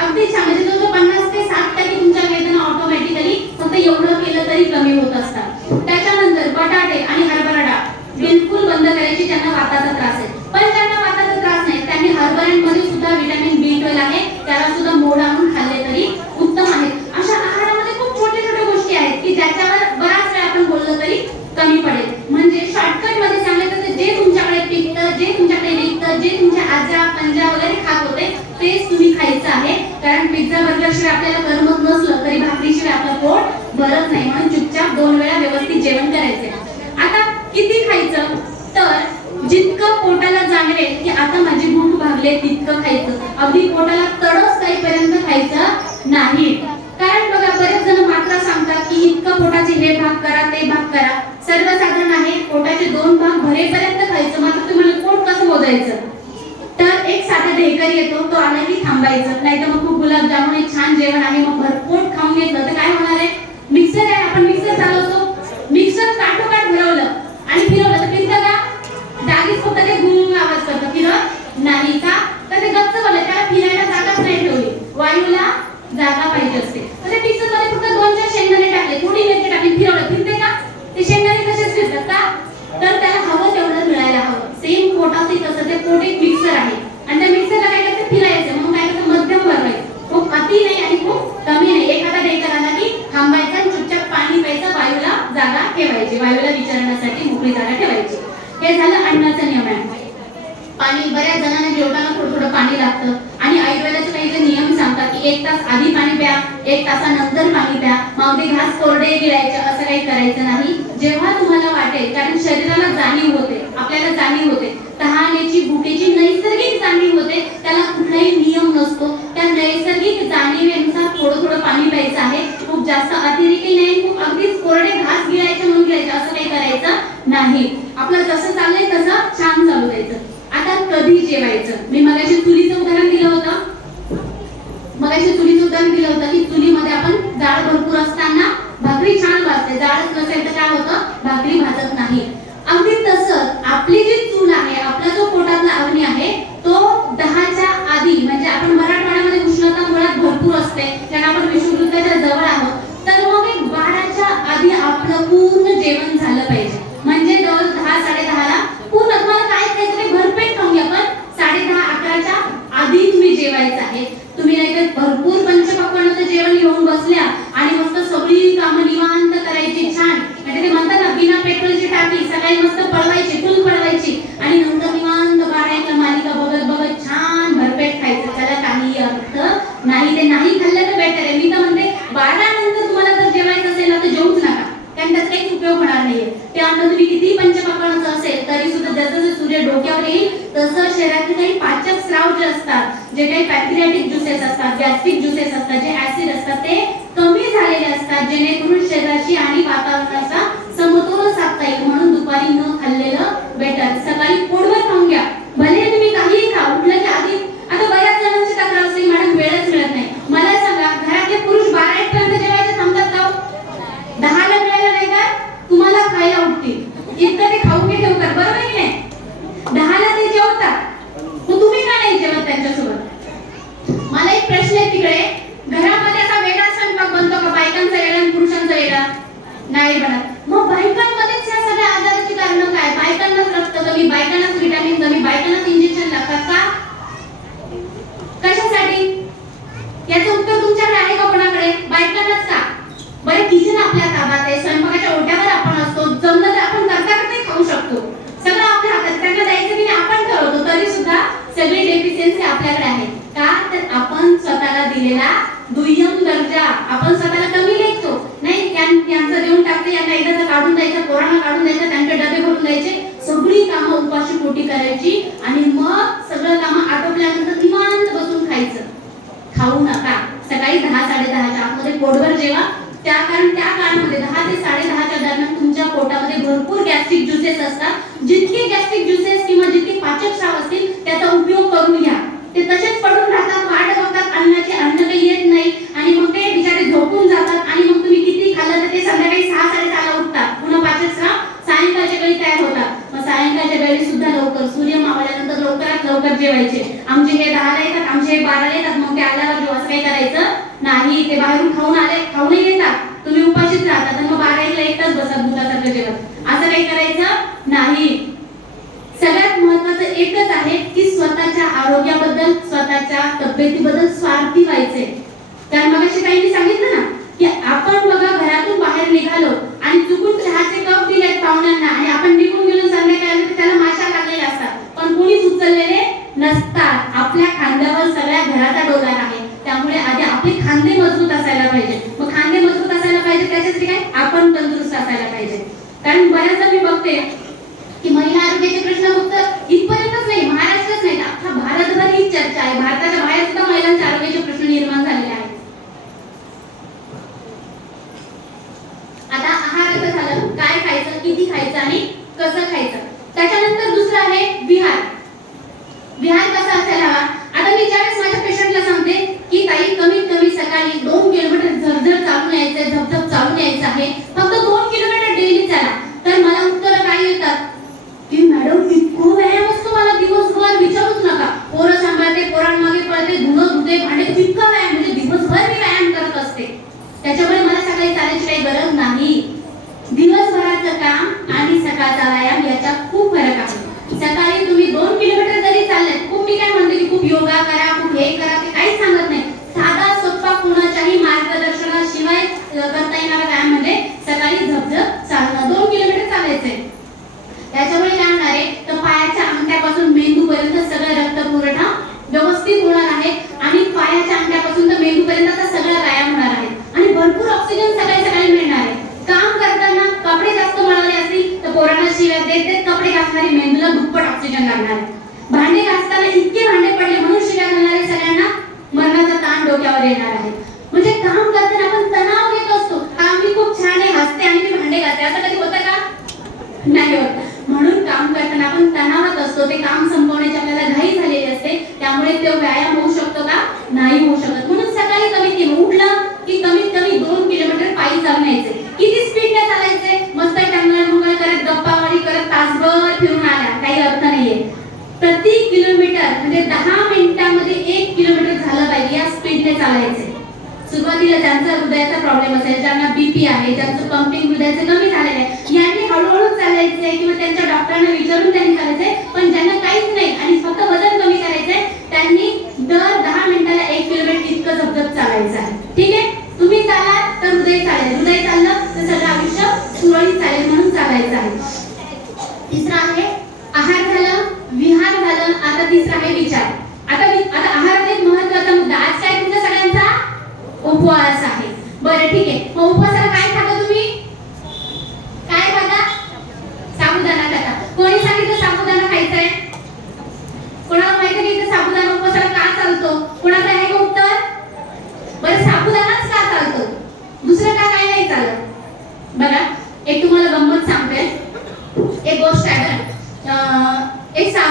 अगदी छान. म्हणजे जो 50 ते 60% तुमच्या वेदना ऑटोमॅटिकली फक्त एवढं केलं तरी कमी होत असतात. त्याच्यानंतर बटाटे आणि हरभरा डाळ बिलकुल बंद करायची ज्यांना वाताचा त्रास आहे. पण ज्यांना वाताचा त्रास नाही त्यांनी हरभऱ्यांमध्ये सुद्धा विटॅमिन B12 आहे, त्याला सुद्धा मोड आणून खाल्ले तरी उत्तम आहे. अशा आहारामध्ये खूप छोटे छोटे गोष्टी आहेत की ज्याच्यावर बराच वेळ आपण बोललो तरी कमी पडेल. म्हणजे शॉर्टकट मध्ये सांगायचं तर जे तुमच्याकडे पिकतं, जे तुमच्याकडे निघतं, जे तुमच्या आजा पंजा वगैरे खात होते तेच तुम्ही खायचं आहे. कारण पिझ्झा बर्गर शिवाय आपल्याला करमत नसलं तरी भाकरीशिवाय आपलं पोट भरत नाही, म्हणून चुपचाप 2 वेळा व्यवस्थित जेवण करायचंय. आता किती खायचं? तर जितकं पोटाला जाणवेल की आता माझी भूक भागले तितकं खायचं. अगदी पोटाला तडस काहीपर्यंत खायचं नाही. कारण बघा बरेच जण मात्रा सांगतात की इतकं पोटाचे हे भाग करा ते भाग करा. सर्वसाधारण आहे पोटाचे 2 भाग भरेपर्यंत खायचं. मात्र तुम्हाला पोट कसं मोजायचं? तर एक साधा ढेकर येतो तो आला की थांबायचं, नाही तर मग खूप गुलाबजामुन एक छान जेवण आहे मग भरपूर खाऊन घेतलं तर काय होणार आहे? मिक्सर आहे, आपण मिक्सर चालवतो, मिक्सर काठोकाठ भरवलं आणि फिरवलं तर फिरतं का? जागीच फक्त ते गुंग आवाज करतं, फिरत नाही. का? तर ते गच्च बनलं, त्याला फिरायला जागाच नाही ठेवली, वायूला जागा पाहिजे असते. तर ते मिक्सर मध्ये फक्त 2-4 शेंगदाणे टाकले, थोडी मिरची टाकली, फिरवलं, फिरते का? ते शेंगदाणे तसेच फिरतात. का? तर त्याला हवं तेवढं मिळायला हवं. सेम पोटाचे तसं ते पोट एक मिक्सर आहे आणि त्या मिक्सरला काय करायचं? फिरायचं. म्हणून काय करायचं? मध्यम भरवायचं, खूप अति नाही आणि खूप कमी नाही. एखादा ढेकर आला की थांबायचं आणि चुपचाप पाणी प्यायचं, वायूला जागा ठेवायची, वायूला विचारण्यासाठी मोकळी जागा ठेवायची. हे झालं अन्नाचा नियम आहे. पाणी बऱ्याच जणांना जेवताना थोडं थोडं पाणी लागतं आणि आयुर्वेदाचे काही जे नियम सांगतात की 1 तास आधी पाणी प्या, 1 तासानंतर पाणी प्या, मग घास कोरडे गिळायचे, असं काही करायचं नाही. जेव्हा तुम्हाला वाटेल, कारण शरीराला जाणीव होते, आपल्याला जाणीव होते, तहानेची भुकेची नैसर्गिक जाणीव होते, त्याला कुठलाही नियम नसतो. त्या नैसर्गिक जाणीवेनुसार थोडं थोडं पाणी प्यायचं आहे. खूप जास्त अतिरेकी नाही, खूप अगदीच कोरडे घास गिळायचे म्हणून गिळायचे असं काही करायचं नाही. आपलं जसं चाललंय तसं छान चालू द्यायचं. आता कधी जेवायचं? मी मगाशी चुलीचं उदाहरण दिलं होतं, की चुलीमध्ये आपण जाळ भरपूर असताना भाकरी छान भाजते, जाळच नसेल तर काय होतं? भाकरी भाजत नाही. अगदी तसंच आपली जी चूल आहे, आपला जो पोटातला अग्नी आहे तो 10च्या आधी, म्हणजे आपण मराठवाड्यामध्ये उष्णता मुळात भरपूर असते कारण आपण विषुववृत्ताच्या जवळ आहोत, तर मग एक 12च्या आधी आपलं पूर्ण जेवण झालं पाहिजे. म्हणजे दर 10-10:30ला पूर्ण तुम्हाला काय खायचं ते भरपेट खाऊन घ्या, पण 10:30-11च्या आधी तुम्ही जेवायचं आहे. तुम्ही नाहीतर भरपूर पंचपक्वान्नाचं जेवण घेऊन बसल्या आणि मस्त सगळी कामं निवांत करायची छान, म्हणजे ते म्हणतात ना बिना पेट्रोलची सूर्य डोक्यावर येईल तसं शरीरातील काही पाचक स्राव जे असतात, जे काही पॅन्क्रियाटिक ज्युसेस असतात, गॅस्ट्रिक ज्युसेस असतात, जे ऍसिड असतात ते कमी झालेले असतात, जेणेकरून शरीराची आणि वातावरणाचा समतोल साधता येईल. म्हणून दुपारी न खाल्लेलं बेटर. सकाळी पोटभर खाऊन घ्या. भले तुम्ही काहीही खा, उठलं की आधी. आता बऱ्याच जणांची तक्रार असते मॅडम वेळच मिळत नाही. मला सांगा घरातले पुरुष 12-1 पर्यंत जेवायचं थांबतात का? 10ला मिळालं नाही का तुम्हाला खायला उठतील. इतकं ते खाऊ घे ठेवतात, बरोबर आहे की नाही? 10ला ते जेवतात, मग तुम्ही का नाही जेवत त्यांच्यासोबत? मला एक प्रश्न आहे, तिकडे घरामध्ये असा वेगळा स्वयंपाक बनतो का? बायकांचा वेगळा आणि पुरुषांचा वेगळा नाही बनत. मग बायकांमध्येच या सगळ्या आजाराची कारणं काय? बायकांनाच रक्त कमी, बायकांनाच व्हिटॅमिन कमी, बायकांनाच इंजेक्शन लागतात का? कशासाठी? याचं उत्तर तुमच्याकडे आहे का? कोणाकडे? बायकांनाच का? बरं, किचन आपल्या ताब्यात आहे, स्वयंपाकाच्या ओट्यावर आपण असतो, जमलं तर आपण करता नाही खाऊ शकतो, सगळं आपल्या हातात. त्यांना द्यायचं की नाही आपण ठरवतो, तरी सुद्धा सगळी डेफिशियन्सी आपल्याकडे आहे. का? तर आपण स्वतःला दिलेला दुय्यम दर्जा आपण स्वतःला कमी लेखतो. नाही, यांचं देऊन टाकते, यांना एकदाचा काढून द्यायचं, पोरांना काढून द्यायचं, त्यांचे डबे भरून द्यायचे, सगळी कामं उपाशी पोटी करायची आणि मग सगळं कामं आटोपल्यानंतर निवांत बसून खायचं. खाऊ नका. सकाळी 10-10:30च्या आतमध्ये पोटभर जेवा. कारण त्या काळामध्ये 10 ते 10:30च्या दरम्यान तुमच्या पोटामध्ये भरपूर गॅस्ट्रिक ज्युसेस असतात. जितके गॅस्ट्रिक ज्युसेस किंवा जितके पाचक स्राव असतील त्याचा उपयोग करून घ्या. ते तसेच पडून राहतात, वाट बघतात अन्नाची, अन्न काही येत नाही आणि मग ते बिचारे झोपून जातात आणि मग तुम्ही किती खाल्लं तर ते संध्याकाळी 6-6:30ला उठतात. पुन्हा पाचक स्राव सायंकाळच्या वेळी तयार होतात. मग सायंकाळच्या वेळी सुद्धा लवकर सूर्य मावळल्यानंतर लवकरात लवकर जेवायचे. आमचे हे 10ला येतात, आमचे हे 12ला येतात, मग ते आल्यावर जेव्हा काही करायचं नाही. ते बाहेरून खाऊनही येतात, तुम्ही उपाशीच राहतात आणि मग 12-1ला एकटाच बसतात भूतासारखं जेवत. असं काही करायचं नाही. सगळ्यात महत्त्वाचं एकच आहे की स्वतःच्या आरोग्याबद्दल, स्वतःच्या तब्येतीबद्दल स्वार्थी व्हायचे. कारण मगाशी काही सांगितलं ना की आपण बघा घरातून बाहेर निघालो आणि चुकून चहाचे कप दिलेत पाहुण्यांना आणि आपण निघून गेलो, संध्याकाळी आलो त्याला माशा लागलेल्या असतात, पण कोणीच उचललेले नसतात. आपल्या खांद्यावर सगळ्या घराचा डोलार आहे. त्यामुळे आधी आपले खांदे मजबूत असायला पाहिजे. मग खांदे मजबूत असायला पाहिजे त्याच्यासाठी काय? आपण तंदुरुस्त असायला पाहिजे. कारण बऱ्याचदा मी बघते की महिला आरोग्याचे प्रश्न फक्त इथपर्यंतच नाही, महाराष्ट्रच नाही, अख्खा भारतभर ही चर्चा आहे. भारताच्या बाहेर सुद्धा महिलांच्या आरोग्याचे प्रश्न निर्माण झालेले आहेत. आता आहाराचं झालं, काय खायचं, किती खायचं आणि कसं खायचं. त्याच्यानंतर दुसरं आहे विहार. विहार कसा असायला हवा? आता मी ज्यावेळेस माझ्या पेशंटला सांगते की ताई कमीत कमी सकाळी 2 किलोमीटर झरझर चालून यायचंय, धबधब चालून यायचं आहे, फक्त 2 किलोमीटर डेली चला, तर मला उत्तर काय येतात की मॅडम इतकं व्यायाम असतो मला दिवसभर, विचारूच नका. पोरं सांभाळते, पोरांमागे पळते, धुणं धुते, भांडे, इतका व्यायाम म्हणजे दिवसभर मी व्यायाम करत असते. त्याच्यामुळे मला सकाळी चालायची काही गरज नाही. दिवसभराचं काम आणि सकाळचा व्यायाम याच्यात खूप फरक आहे. सकाळी तुम्ही 2 किलोमीटर जरी चालले, खूप मी काय म्हणते की खूप योगा करा, खूप हे करा, ते काहीच सांगत नाही. साधा सोपा कुणाच्याही मार्गदर्शनाशिवाय करता येणारा व्यायाम म्हणजे सकाळी झपझप चालणं. 2 किलोमीटर चालायचंय. त्याच्यामुळे काय होणार आहे तर पायाच्या अंगठ्यापासून मेंदूपर्यंत सगळं रक्त पुरवठा व्यवस्थित होणार आहे आणि पायाच्या अंगठ्यापासून तर मेंदूपर्यंतचा सगळा व्यायाम होणार आहे आणि भरपूर ऑक्सिजन सकाळी सकाळी मिळणार आहे. काम करताना कपडे जास्त मळवले असतील तर पोरांना शिव्या देत कपडे घासणारी मेंदूला दुप्पट ऑक्सिजन लागणार आहे. भांडे घासताना इतके भांडे पडले म्हणून शिव्या घालणारे सगळ्यांना मरणाचा ताण डोक्यावर येणार आहे. म्हणजे काम करताना आपण तणाव घेत असतो, हा मी खूप छान आहे, हसते आणि मी भांडे घासते, असं कधी होतं का? नाही होत. म्हणून काम करताना आपण तणावात असतो, ते काम संपवण्याची आपल्याला घाई झालेली असते, त्यामुळे तो व्यायाम होऊ शकतो का? नाही होऊ शकत. म्हणून सकाळी कमीत कमी उठलं की कमीत कमी 2 किलोमीटर पायी चालून यायचे. किती स्पीडने चालायचे? मस्त टंगळ करत, गप्पावारी करत तासभर फिरून आल्या, काही अर्थ नाहीये. प्रति किलोमीटर म्हणजे 10 मिनिटांमध्ये 1 किलोमीटर झालं पाहिजे या स्पीडने चालायचे. सुरुवातीला ज्यांचा हृदयाचा प्रॉब्लेम असेल, ज्यांना बीपी आहे, ज्यांचं पंपिंग हृदयाचं कमी झालेलं आहे, यांनी हळूहळू चालायचंय किंवा त्यांच्या डॉक्टरांना विचारून त्यांनी चालायचंय. पण ज्यांना काहीच नाही आणि फक्त वजन कमी करायचंय त्यांनी दर 10 मिनिटाला 1 किलोमीटर इतकं झपझप चालायचं आहे. ठीक आहे? तुम्ही चालाल तर हृदय चालेल, हृदय चाललं तर सगळं आयुष्य सुरळीत चालेल, म्हणून चालायचं आहे. तिसरं आहे आहार झालं, विहार झालं, आता तिसरं आहे विचार. आता आहारात एक महत्त्वाचा मुद्दा, आज काय तुमचा सगळ्यांचा उपवास आहे. बरं ठीक आहे, मग उपवासाला काय खाता तुम्ही? काय खाता? साबुदाणा खाता. कोणी सांगितलं साबुदाणा खायचा आहे?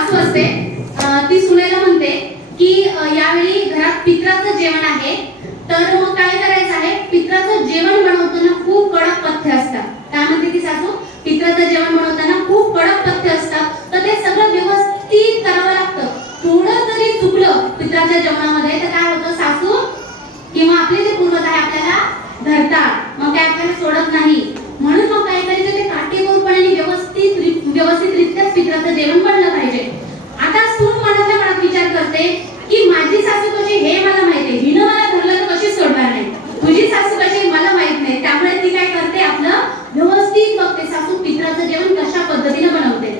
सासू असते ती सुनेला म्हणते की यावेळी घरात पित्राचं जेवण आहे, तर मग काय करायचं आहे, पित्राचं जेवण बनवताना खूप कडक पथ्य असतात. काय म्हणते ती सासू, पित्राचं जेवण बनवताना खूप कडक पथ्य असतात, तर ते सगळं व्यवस्थित करावं लागतं. थोडं जरी चुकलं पित्राच्या जेवणामध्ये तर काय होतं, सासू किंवा आपले जे पूर्वज आहे आपल्याला धरतात, मग काय आपल्याला सोडत नाही. म्हणून मग काय करायचं, ते काटेकोरपणे व्यवस्थितरित्या पित्राचं जेवण बनलं पाहिजे. आता सून मनातल्या मनात विचार करते की माझी सासू कशी हे मला माहिती आहे, हिनं मला धरलं तर कशी सोडणार नाही, तुझी सासू कशी मला माहित नाही. त्यामुळे ती काय करते, आपलं व्यवस्थित बघते सासू पित्राचं जेवण कशा पद्धतीने बनवते.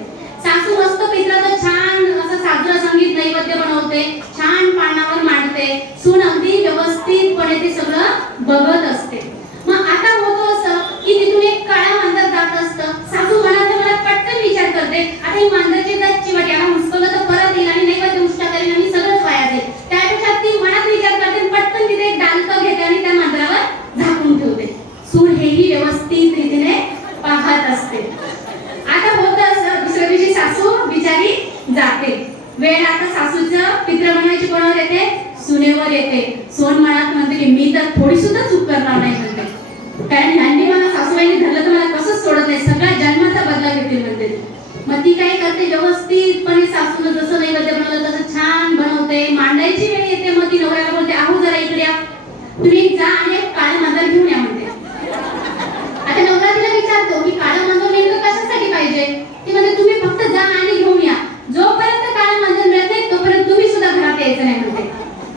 सासू मस्त पित्राचं छान असं साजरं संगीत नैवेद्य बनवते, छान पानावर मांडते. सून अगदी व्यवस्थितपणे ते सगळं बघत असते. मग आता होतं असं की तिथून एक काळा मांजर जात असतं. सासू मनात पटकन विचार करते, आता ही मांजराची जात चिवट, याला हुसकवलं तर परत येईल आणि नैवेद्य उष्टा करेल आणि सगळंच वाया जाईल. त्यापेक्षा ती मनात विचार करते, पटकन तिथे एक डालकं घेते आणि त्या मांजरावर झाकून ठेवते. सून हेही व्यवस्थित रीतीने पाहत असते. आता होतं असं, दुसऱ्या दिवशी सासू बिचारी जाते. वेळ आता सासूचं पित्र बनवायची कोणावर येते, सुनेवर येते. सून मनात म्हणते की मी तर थोडी सुद्धा चूक करणार नाही म्हणते, कारण ह्यांनी मला सासूबाईंनी धरलं तर मला कसंच सोडत नाही, सगळ्या जन्माचा बदला घेतील म्हणते. मग ती काय करते, व्यवस्थितपणे सासूनं जसं नैवेद्य बनवलं तसं छान बनवते. मांडायची वेळ येते, मग ती नवऱ्याला बोलते, आहो जरा इकडे या, तुम्ही जा आणि एक काळं मांजर घेऊन या म्हणते. आता नवरा तिला विचारतो की काळं मांजर नेमकं कशासाठी पाहिजे. ती म्हणते तुम्ही फक्त जा आणि घेऊन या, जोपर्यंत काळं मांजर मिळत नाही तोपर्यंत तुम्ही सुद्धा घरात यायचं नाही म्हणते.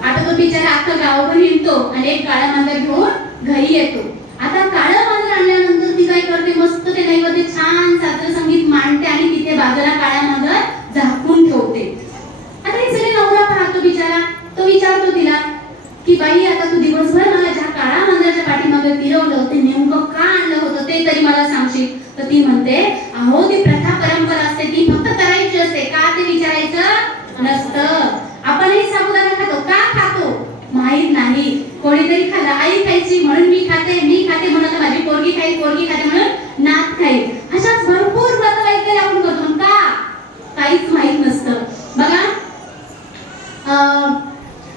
आता तो बिचारा अख्खा गावभर हिंडतो आणि एक काळं मांजर घेऊन घरी येतो. आता काळं मांजर आणल्यानंतर ती काय करते, मस्त ते नैवेद्य छान साजरं संगीत मांडते आणि तिथे बाजूला काळा मांजर झाकून ठेवते. आता हे सगळे नवरा पाहतो बिचारा, तो विचारतो तिला की बाई आता तू दिवसभर मला ज्या काळा मांजराच्या पाठीमागे फिरवलं ते नेमकं का आणलं होतं ते तरी मला सांगशील. तर ती म्हणते, अहो ती प्रथा परंपरा असते, ती फक्त करायची असते, का ते विचारायचं नसतं. आपणही साबुदाणा खातो, का खातो माहित नाही, कोणीतरी खाल्ला, आई खायची म्हणून मी खाते, मी खाते म्हणून माझी पोरगी खाईल, पोरगी खाते म्हणून नात खाईल. अशाच भरपूर व्रत वैद्य आपण करतो, का काहीच माहित नसतं. बघा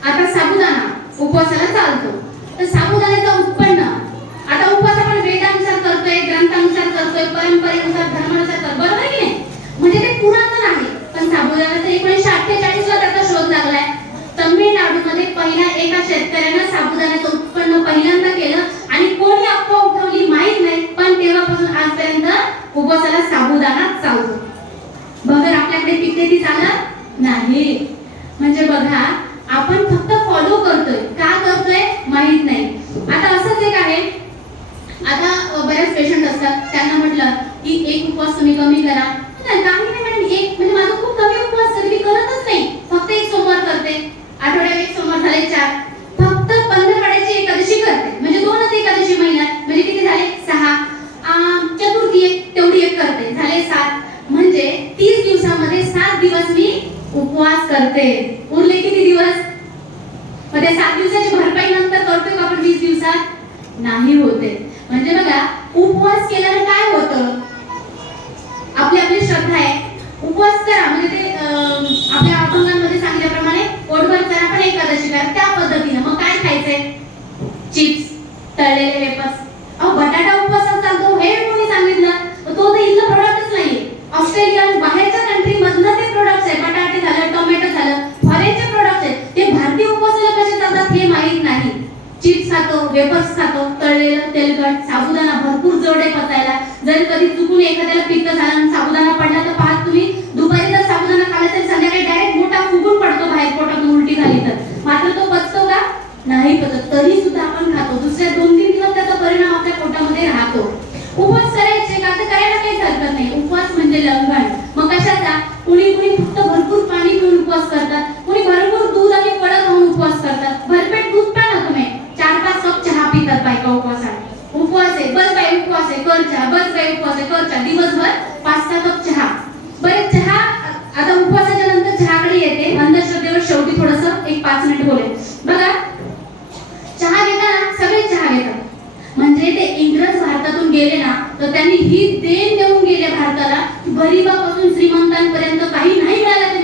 आता साबुदाणा उपवासाला चालतो, तर साबुदाण्याचं उत्पन्न आता उपवास आपण वेदानुसार करतोय, ग्रंथानुसार करतोय, परंपरेनुसार, धर्मानुसार करतोय, बरोबर की नाही, म्हणजे ते पुरातन आहे. पण साबुदाण्याचा 1948 ला त्याचा शोध लागलाय. तमिळनाडूमध्ये पहिल्या एका शेतकऱ्यानं साबुदाण्याचं उत्पन्न पहिल्यांदा केलं आणि कोणी अफवा उठवली माहित नाही, पण तेव्हापासून आजपर्यंत उपवासाला साबुदाणा चालतो. बघा आपल्याकडे पिकते ती चालत नाही. म्हणजे बघा आपण फक्त फॉलो करतोय, का करतोय माहित नाही. आता असंच एक आहे, आता बरेच पेशंट असतात, त्यांना म्हटलं की एक उपवास तुम्ही कमी करा, काही नाही मॅडम, एक म्हणजे माझा खूप कमी उपवास कधी करतच नाही, फक्त एक सोमवार करते, आठवड्यात एक सोमवार झाले 4, फक्त 15 एकादशी करते, म्हणजे 2च एकादशी महिन्यात, म्हणजे किती झाले 6, चतुर्थी एक तेवढी एक करते, झाले 7, म्हणजे 30 दिवसामध्ये 7 दिवस मी उपवास करते. उरले किती दिवस, मग त्या 7 दिवसाची भरपाई नंतर करतोय का आपण 20 दिवसात नाही होते. म्हणजे बघा उपवास केल्याने काय होतं, आपली आपली श्रद्धा आहे, उपवास करा म्हणजे ते आपल्या अभंगांमध्ये सांगितल्याप्रमाणे पोटभर करा पण एकादशी करा, त्या पद्धतीने. मग काय खायचंय, चिप्स, तळलेले वेफर्स. अहो बटाटा उपवासात चालतो हे कोणी सांगितलं, तो तर इथलं प्रोडक्टच नाहीये. ऑस्ट्रेलिया बाहेरच्या कंट्री मधलं ते प्रोडक्ट्स आहे, बटाटे झालं, टोमॅटो झालं, फॉरेनचे प्रोडक्ट्स आहेत, ते भारतीय उपवासाला कसे चालतात हे माहित नाही. चिप्स खातो, वेफर्स खातो, तळलेलं, तेलकट, साबुदाणा भरपूर जड आहे पचायला. जर कधी चुकून एखाद्याला पित्त झालं आणि साबुदाणा पडला तर पाहत तुम्ही, दुपारी जर साबुदाणा खाल्ला तर संध्याकाळी डायरेक्ट मोठा फुगून पडतो बाहेर पोटातून उलटी झाली तर. मात्र तो पचतो का नाही पचत, तरी सुद्धा आपण खातो. दुसऱ्या 2-3 दिवस त्याचा परिणाम आपल्या पोटामध्ये राहतो. उपवास करायचे का तर करायला काहीच हरकत नाही, उपवास म्हणजे लंघन. मग कशाचा, कुणी फक्त भरपूर पाणी पिऊन उपवास करतात, कुणी भरपूर दूध आणि फळं खाऊन उपवास करतात. भरपेट दूध प्या ना तुम्ही, 4-5 कप चहा पितात बायका उपवासाला. उपवास आहे बस बाई, उपवास आहे कर चहा, बस बाई उपवास आहे कर चहा, दिवसभर 5-6 कप चहा. बरे चहा, आता उपवासाच्या नंतर चहाकडे येते, अंधश्रद्धेवर शेवटी थोडंसं एक 5 मिनिट बोलेल. बघा चहा घेताना सगळे चहा घेतात, म्हणजे ते इंग्रज भारतातून गेले ना तर त्यांनी ही देण देऊन गेले भारताला, गरीबापासून श्रीमंतांपर्यंत काही नाही मिळालं ते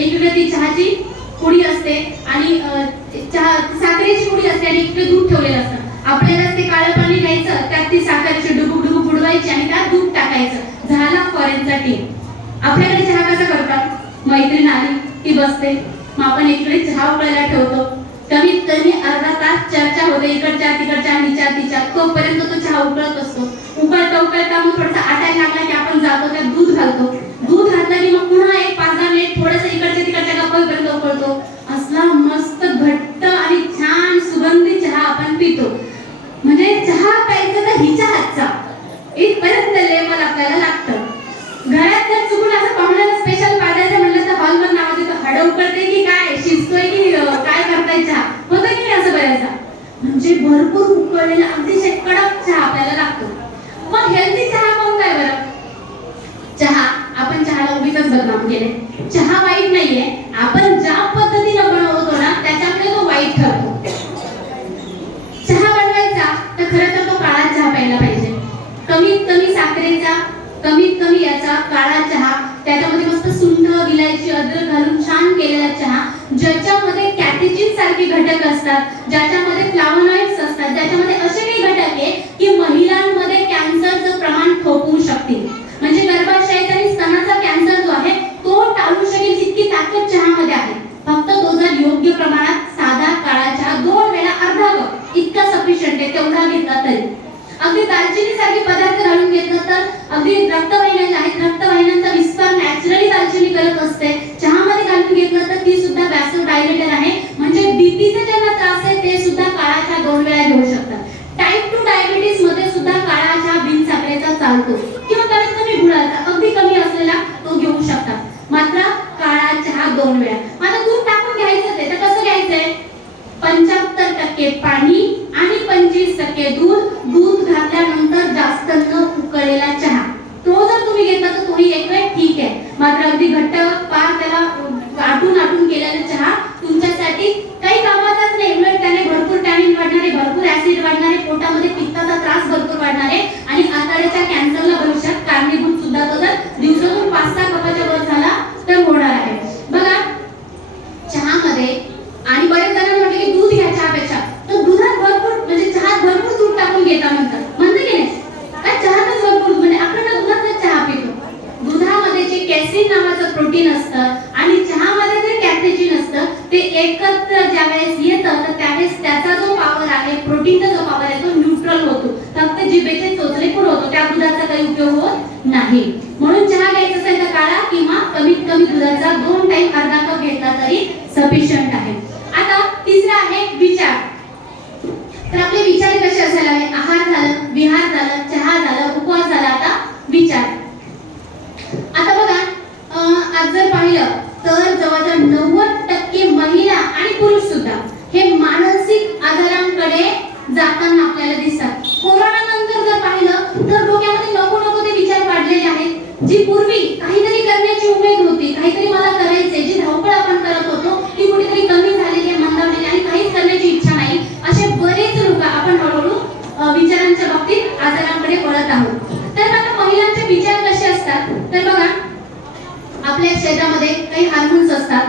एकीकडे ती चहाची पुडी असते आणि चहा साखरेची पुडी असते आणि इकडे दूध ठेवलेलं असतं. आपल्याला ते काळं पाणी घ्यायचं, त्यात ती साखरेची डुबुक डुबुक बुडवायची आणि त्यात दूध टाकायचं. झाला फॉरेनचा टी. आपल्याकडे चहा कसा करतात? मैत्रीण आली की बसते, मग आपण इकडे चहा उकळायला ठेवतो. कमीत कमी अर्धा तास चर्चा होते, इकडच्या तिकडच्या तिच्या तोपर्यंत तो चहा उकळत असतो. उकळता मग थोडासा आटायला लागला की आपण जातो त्यात दूध घालतो. दूध घातलं की मग पुन्हा एक 5-10 मिनिट थोडंसं इकडच्या तिकडच्या गप्पापर्यंत उकळतो. असला मस्त घट्ट आणि छान सुगंधी चहा आपण पितो. म्हणजे चहा प्यायचं तर हिच्या हातचा इथपर्यंत लेवल आपल्याला लागतं. घरात जर चुकून असं पाहुण्याला स्पेशल पाजायचं म्हणलं तर हॉलवर नावाचं तर हडं उकळते की काय, शिजतोय की काय करताय चहा, होतं की नाही असं बऱ्याचदा. म्हणजे भरपूर उकळलेला अतिशय कडक चहा आपल्याला लागतो. मग हेल्दी चहा कोणता आहे बरं? चहा आपण चहाला उगीच बदनाम केले. चहा वाईट नाहीये, आपण ज्या पद्धतीने बनवतो ना त्याच्यामुळे तो वाईट ठरतो. चहा बनवायचा तर खरं तर तो काळा चहा प्यायला पाहिजे. कमीत कमी साखरेचा, कमीत कमी याचा काळा चहा, त्याच्यामध्ये मस्त सुंठ, विलायची, अद्रक घालून छान केलेला चहा, ज्याच्यामध्ये कॅटेचिन सारखे घटक असतात, ज्याच्यामध्ये फ्लावोनॉइड्स असतात, ज्याच्यामध्ये असे काही घटक आहे की महिलांमध्ये कॅन्सरचं प्रमाण थोपवू शकतील. म्हणजे गर्भाशयाचा आणि स्तनाचा कॅन्सर जो आहे तो टाळू शकेल इतकी ताकद चहामध्ये आहे. फक्त तो जर योग्य प्रमाणात साधा काळा चहा 2 वेळा अर्धा कप इतका सफिशियंट आहे, तेवढा घेतला तरी. अगदी दालचिनी सारखे पदार्थ घालून घेतलं तर अगदी रक्तवाहिन्या ज्या आहेत, रक्तवाहिन्यांचा विस्तार नॅचरली दालचिनी करत असते. चहामध्ये घालून घेतलं तर ती सुद्धा वॅसोडायलेटर आहे. म्हणजे बीपीचा ज्यांना त्रास आहे ते सुद्धा काळा चहा 2 वेळा घेऊ शकतात. टाइप 2 डायबिटीज मध्ये सुद्धा काळा चहा बिन साखरेचा चालतो किंवा कमीत कमी गुळाचा अगदी कमी असलेला तो घेऊ शकतात. मात्र काळा चहा 2 वेळा. आता दूध टाकून घ्यायचं ते तर कसं घ्यायचंय? 75% पाणी आणि 25% दूध. दूध घातल्यानंतर जास्त न उकळलेला चहा तो जर तुम्ही घेतला तर तोही एक वेळ ठीक आहे. मात्र अगदी घट्ट पार त्याला आटून केलेला चहा तुमच्यासाठी काही कामाचाच नाही. उलट त्याने भरपूर टॅनिन वाढणारे, भरपूर ऍसिड वाढणारे, पोटामध्ये पित्ताचा त्रास भरपूर वाढणारे आणि आतड्याच्या कॅन्सरला भविष्यात कारणीभूत सुद्धा तो जर दिवसातून 5-6 कपाच्या वर झाला तर होणार आहे. बघा चहामध्ये आणि बरेच जण म्हटले की दूध घ्या चहापेक्षा, तर दुधात भरपूर म्हणजे चहात भरपूर दूध टाकून घेता म्हणतात की नाही? काय चहातच भरपूर म्हणजे आपण दुधातच चहा पितो. दुधामध्ये जे कॅसिन नावाचं प्रोटीन असतं आणि चहामध्ये जे कॅटेचिन असतं ते एकत्र ज्यावेळेस येतं तर त्यावेळेस त्याचा जो पॉवर आहे, प्रोटीनचा जो पॉवर आहे तो न्यूट्रल होतो. फक्त जिभेचे चोचले पण होतो, त्या दुधाचा काही उपयोग होत नाही. म्हणून चहा घ्यायचा असेल तर काळा किंवा कमीत कमी दुधाचा 2 टाइम अर्धा कप घेतला तरी सफिशियंट आहे. आता तिसरा आहे विचार. तर आपले विचार कसे असायला हवे? आहार झालं, विहार झालं, चहा झालं, उपवास झाला, आता विचार. आता बघा आज जर पाहिलं तर जवळजवळ 90% महिला आणि पुरुष सुद्धा हे मानसिक आजारांकडे जाताना आपल्याला दिसतात. कोरोना नंतर जर पाहिलं तर डोक्यामध्ये नको ते विचार वाढलेले आहेत. जी पूर्वी काहीतरी करण्याची उमेद होती, काहीतरी मला करायचंय, जी धावपळ आपण करत होतो ती कुठेतरी कमी झालेली आहे, मंदावलेली आणि काहीच करण्याची इच्छा नाही. असे बरेच लोक आपण हळूहळू विचारांच्या बाबतीत आजारांकडे वळत आहोत. तर आता महिलांचे विचार कसे असतात? तर बघा आपल्या शरीरामध्ये काही हार्मोन्स असतात,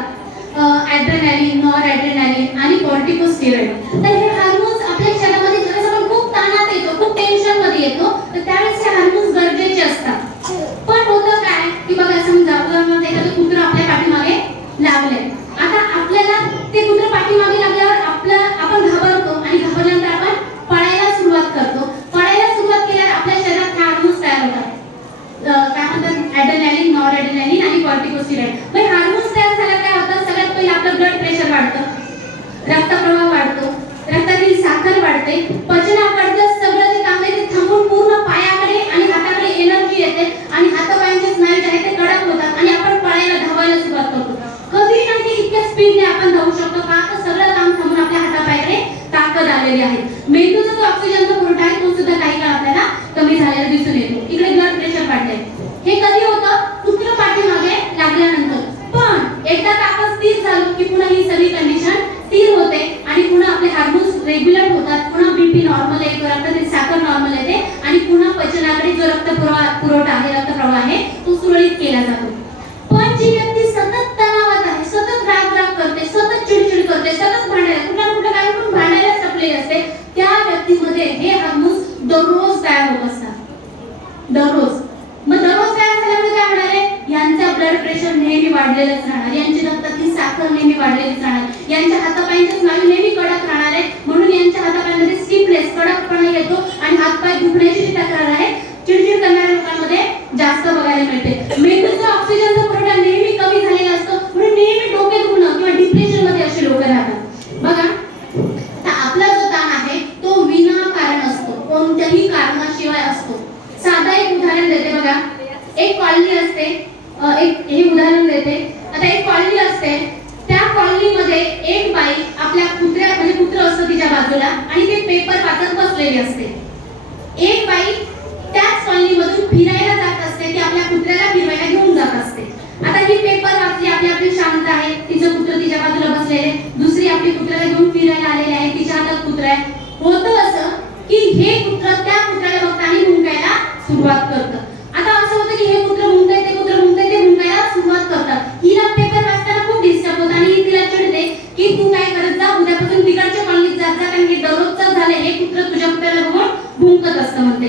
ॲड्रेनालिन, नॉरॲड्रेनालिन आणि कॉर्टिकोस्टेरॉइड. तर हे हार्मोन्स आपल्या शरीरामध्ये ज्यावेळेस आपण खूप ताणात येतो, खूप टेन्शन मध्ये येतो तर त्यावेळेस हे हार्मोन्स गरजेचे असतात. पण होतं काय की बघा समजा उदाहरणार्थ एखादं कुत्र आपल्या पाठीमागे लागलंय. आता आपल्याला ते कुत्र पाठीमागे लागल्यावर आपण घाबरतो आणि घाबरल्यानंतर आपण पळायला सुरुवात करतो. पळायला सुरुवात केल्यावर आपल्या शरीरात हार्मोन्स तयार होतात. काय म्हणतात? ॲड्रेनालिन, नॉरॲड्रेनालिन आणि कॉर्टिकोस्टेरॉइड. मग हार्मोन्स तयार झाल्यावर काय होतं? सगळ्यात पहिले आपलं ब्लड प्रेशर वाढतं, रक्तप्रवाह वाढतो, रक्तातील साखर वाढते, पचनाकडचं सगळं जे काम आहे ते थांबून पूर्ण पायाकडे आणि हाताकडे एनर्जी येते आणि हातापायांचे स्नायू जे आहेत ते कडक होतात आणि आपण पळायला धावायला सुरुवात करतो. कधी नाही इतक्या स्पीडने आपण धावू शकतो का? तर सगळं काम थांबून आपल्या हातापायाकडे ताकद आलेली आहे. मेंदूचा जो ऑक्सिजनचा पुरवठा आहे तो सुद्धा काही काळ आपल्याला कमी झालेला दिसून येतो. इकडे ब्लड प्रेशर वाढलंय. हे कधी होतं? कुत्र पाठीमागे लागल्यानंतर. पण एकदा ताकद स्थिर झाली की पुन्हा ही सगळी कंडिशन स्थिर होते आणि पुन्हा आपले हार्मोन्स रेग्युलर होतात, पुन्हा बीपी नॉर्मल येतो, रक्तातील साखर नॉर्मल येते आणि पुन्हा पचनाकडे जो रक्तपुरवठा आहे, रक्तप्रवाह आहे तो सुरळीत केला जातो. पण जी व्यक्ती सतत तणावात आहे, वाढलेली दिसणार, यांच्या हातापायांचे स्नायू नेहमी कडक राहणार आहे, म्हणून यांच्या हातापायांमध्ये स्टिफनेस कडकपणा येतो आणि हातपाय दुखण्याची जी तक्रार आहे चिडचिड करणाऱ्या लोकांमध्ये जास्त बघायला मिळते. मेंदूचा ऑक्सिजनचा पुरवठा नेहमी कमी झालेला असतो, म्हणून नेहमी डोके दुखणं किंवा डिप्रेशन मध्ये असे लोक राहतात. बघा, तर आपला जो ताण आहे तो विनाकारण असतो, कोणत्याही कारणाशिवाय असतो. साधा एक उदाहरण देते बघा. एक कॉलनी असते, हे उदाहरण देते. आता एक कॉलनी असते, त्या कॉलनीमध्ये एक बाई आपल्या कुत्र्या म्हणजे कुत्र असतं तिच्या बाजूला आणि ते पेपर वाचत बसलेली असते. एक बाई त्याच कॉलनीमधून फिरायला जात असते, ती आपल्या कुत्र्याला फिरवायला घेऊन जात असते. आता ही पेपर वाचली, आपली शांत आहे, तिचं कुत्र तिच्या बाजूला बसलेले, दुसरी आपली कुत्र्याला घेऊन फिरायला आलेली आहे, तिच्या हातात कुत्रा आहे. होतं असं की हे कुत्र त्या कुत्र्याला बघताना भुंकायला सुरुवात करतं. आता असं होतं की हे कुत्र भुंकतंय, ते कुत्र भुंकतंय, ते भुंकायला सुरुवात करतात. हिला पेपर वाचताना खूप डिस्टर्ब होतं आणि तिला चिडते की तू काय करत जा, उद्यापासून तिकडच्या कॉलनीत जात जा, कारण हे दररोजचं झालं, हे कुत्र तुझ्या कुत्र्याला बघून भुंकत असतं म्हणते.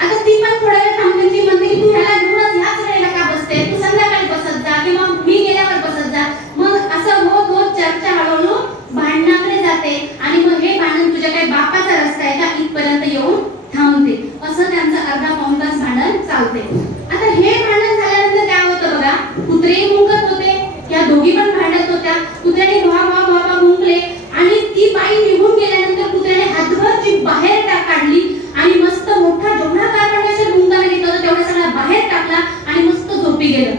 आता ती पण थोड्या वेळ थांबते, ती म्हणते की तू ह्याला घेऊनच ह्याच वेळेला का बसते, तू संध्याकाळी बसत जा किंवा मी गेल्यावर बसत जा. मग असं होत होत चर्चा हळूहळू भांडणाकडे जाते आणि मग हे भांडण तुझ्या काही बापाचा रस्ता आहे का इथपर्यंत येऊन थांबते. असं त्यांचं अर्धा पाऊण तास भांडण चालते. आता हे भांडण झाल्यानंतर काय होतं बघा, कुत्रेही भुंकत होते, या दोघी पण भांडत होत्या. कुत्र्याने भा भा भा भा भुंकले आणि ती बाई निघून गेल्यानंतर कुत्र्याने हातभर जीभ बाहेर काढली आणि मस्त मोठा जेवढा कारभार भुंकायला घेतला होता तेवढा सगळा बाहेर टाकला आणि मस्त झोपी गेलं.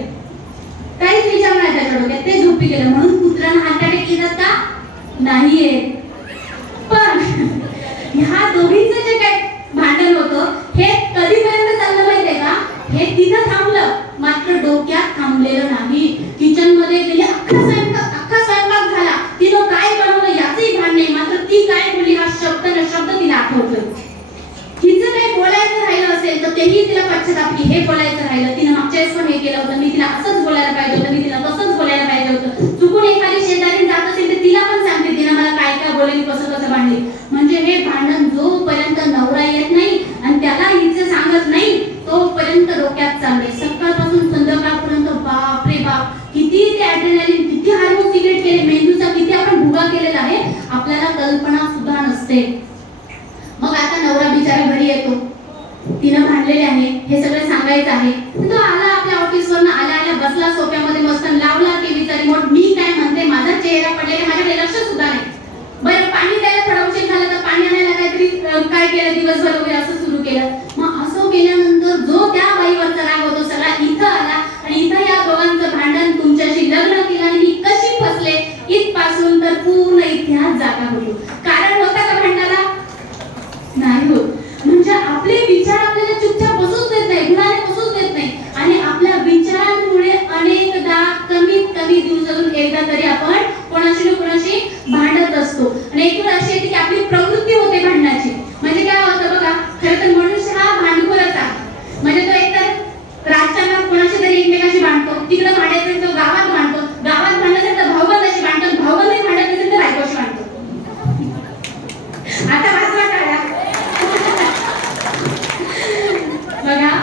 काहीच विचार नाही त्याच्या डोक्यात, ते झोपी गेलं. म्हणून कुत्र्यानं हार्ट अटॅक येतात का? नाहीये. पण ह्या दोघींचं जे काय भांडण होतं हे कधीपर्यंत चाललं माहितीये का? हे तिथं थांबलं, मात्र डोक्यात थांबलेलं नाही. किचन मध्ये गेली, अख्खा स्वयंपाक झाला, तिनं काय बनवलं याचंही भान नाही, मात्र ती काय बोलली हा शब्द न शब्द तिला आठवतोय. हिचं काही बोलायचं राहिलं असेल तर तेही तिला पश्चाताप की हे बोलायचं राहिलं, तिने मागच्या वेळेस पण हे केलं होतं, मी तिला असंच बोलायला पाहिजे होतं, मी तिला तसंच बोलायला पाहिजे होतं. चुकून एखादी शेजारी जात असेल तर तिला पण सांगते, तिने मला काय काय बोलली, कसं कसं भांडली. म्हणजे हे भांडण जोपर्यंत नवरा येत नाही आणि त्याला हिचं सांगत नाही तोपर्यंत डोक्यात चाललंय. सकाळपासून संध्याकाळपर्यंत बाप रे बाप, किती ते ॲड्रेनालिन, किती हार्मोन सिक्रेट केले, मेंदूचा किती आपण भुगा केलेला आहे आपल्याला कल्पना सुद्धा नसते. मग आता नवरा बिचारा घरी येतो, तिनं भांडलेले आहे, हे सगळं सांगायचं आहे. तो आला आपल्या ऑफिसवरून, आल्या बसला सोफ्यामध्ये मस्त, लावला टीव्ही रिमोट. मी काय म्हणते, माझा चेहरा पडलेला, माझ्याकडे लक्ष सुद्धा नाही. बरं, पाणी द्यायला थोडा उशीर झाला तर पाणी आणायला काहीतरी काय केलं दिवसभर वगैरे असं सुरू केलं. मग असं केल्यानंतर जो त्या बाईवरचा राग होतो सगळा इथं आला आणि इथं या दोघांचं भांडण, तुमच्याशी लग्न केलं आणि मी कशी फसले इथपासून तर पूर्ण इतिहास जागा होतो. कारण होता का भांडणाला? नाही होत. म्हणजे आपले विचार आपल्याला चुपचाप बसूच देत नाही, गुणाने बसूच देत नाही आणि आपल्या विचारांमुळे अनेकदा कमीत कमी दिवसातून एकदा तरी आपण कोणाशी ना कोणाशी भांडत असतो. आणि एक वेळ अशी येते की आपली प्रवृत्ती होते भांडणाची. म्हणजे काय होतं बघा, खरं तर मनुष्य हा भांडखोरच आहे. म्हणजे तो एकतर राजकारणात कोणाशी तरी एकमेकाशी भांडतो, तिकडे भांडायचं तो गावात भांडतो, गावात भांडायचं तर भाऊबंदाशी भांडतो, भाऊबंदी भांडत नसेल तर बायकोशी भांडतो. आता वाचवा टाळा बघा.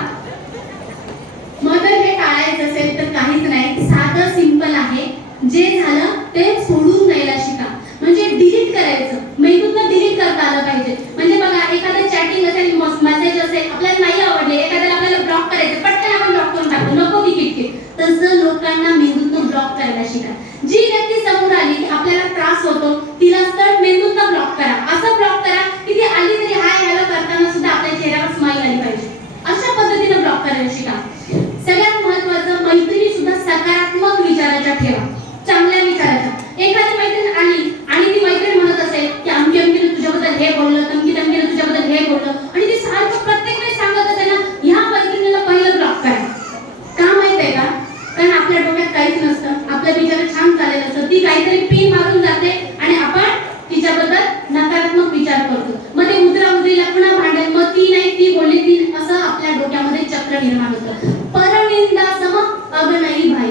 मग जर हे टाळायचं असेल तर काहीच नाही, साधं सिंपल आहे. जे झालं ते सोडून द्यायला शिका. म्हणजे डिलीट करायचं, मेंदूतनं डिलीट करता आलं पाहिजे. म्हणजे बघा, एखादं चॅटिंग असेल, मेसेज असेल, आपल्याला नाही आवडले, एखाद्याला आपल्याला ब्लॉक करायचं, पटकन आपण ब्लॉक करून टाकतो, नको ती किटकिट. तसं लोकांना मेंदूतनं ब्लॉक करायला शिका. जी व्यक्ती समोर आली की आपल्याला त्रास होतो तिला तर मेंदूतनं ब्लॉक करा. असं ब्लॉक करा की ती आली तरी हाय हॅलो करताना सुद्धा आपल्या चेहऱ्यावर स्माईल आली पाहिजे. अशा पद्धतीने ब्लॉक करायला शिका. सगळ्यात महत्त्वाचं, मैत्रिणी सुद्धा सकारात्मक विचाराच्या ठेवा, चांगल्या विचाराच्या. एखादी मैत्रीण आली आणि ती मैत्रीण म्हणत असेल की अमकी अमकीने तुझ्याबद्दल हे बोललं, तमकी तमकीने तुझ्याबद्दल हे बोललं आणि ती सारखं प्रत्येक वेळेस सांगत असेल ना, ह्या मैत्रिणीला पहिलं ब्लॉक करा. का माहित आहे का? कारण आपल्या डोक्यात काहीच नसतं, आपलं विचार छान चाललेलं असतं, ती काहीतरी पिन मारून जाते आणि आपण तिच्याबद्दल नकारात्मक विचार करतो. मग ते उजरा उजरीला पुन्हा भांडण, मग ती नाही ती बोलली ती, असं आपल्या डोक्यामध्ये चक्र निर्माण होतं. परनिंदा सम अगनई भाई.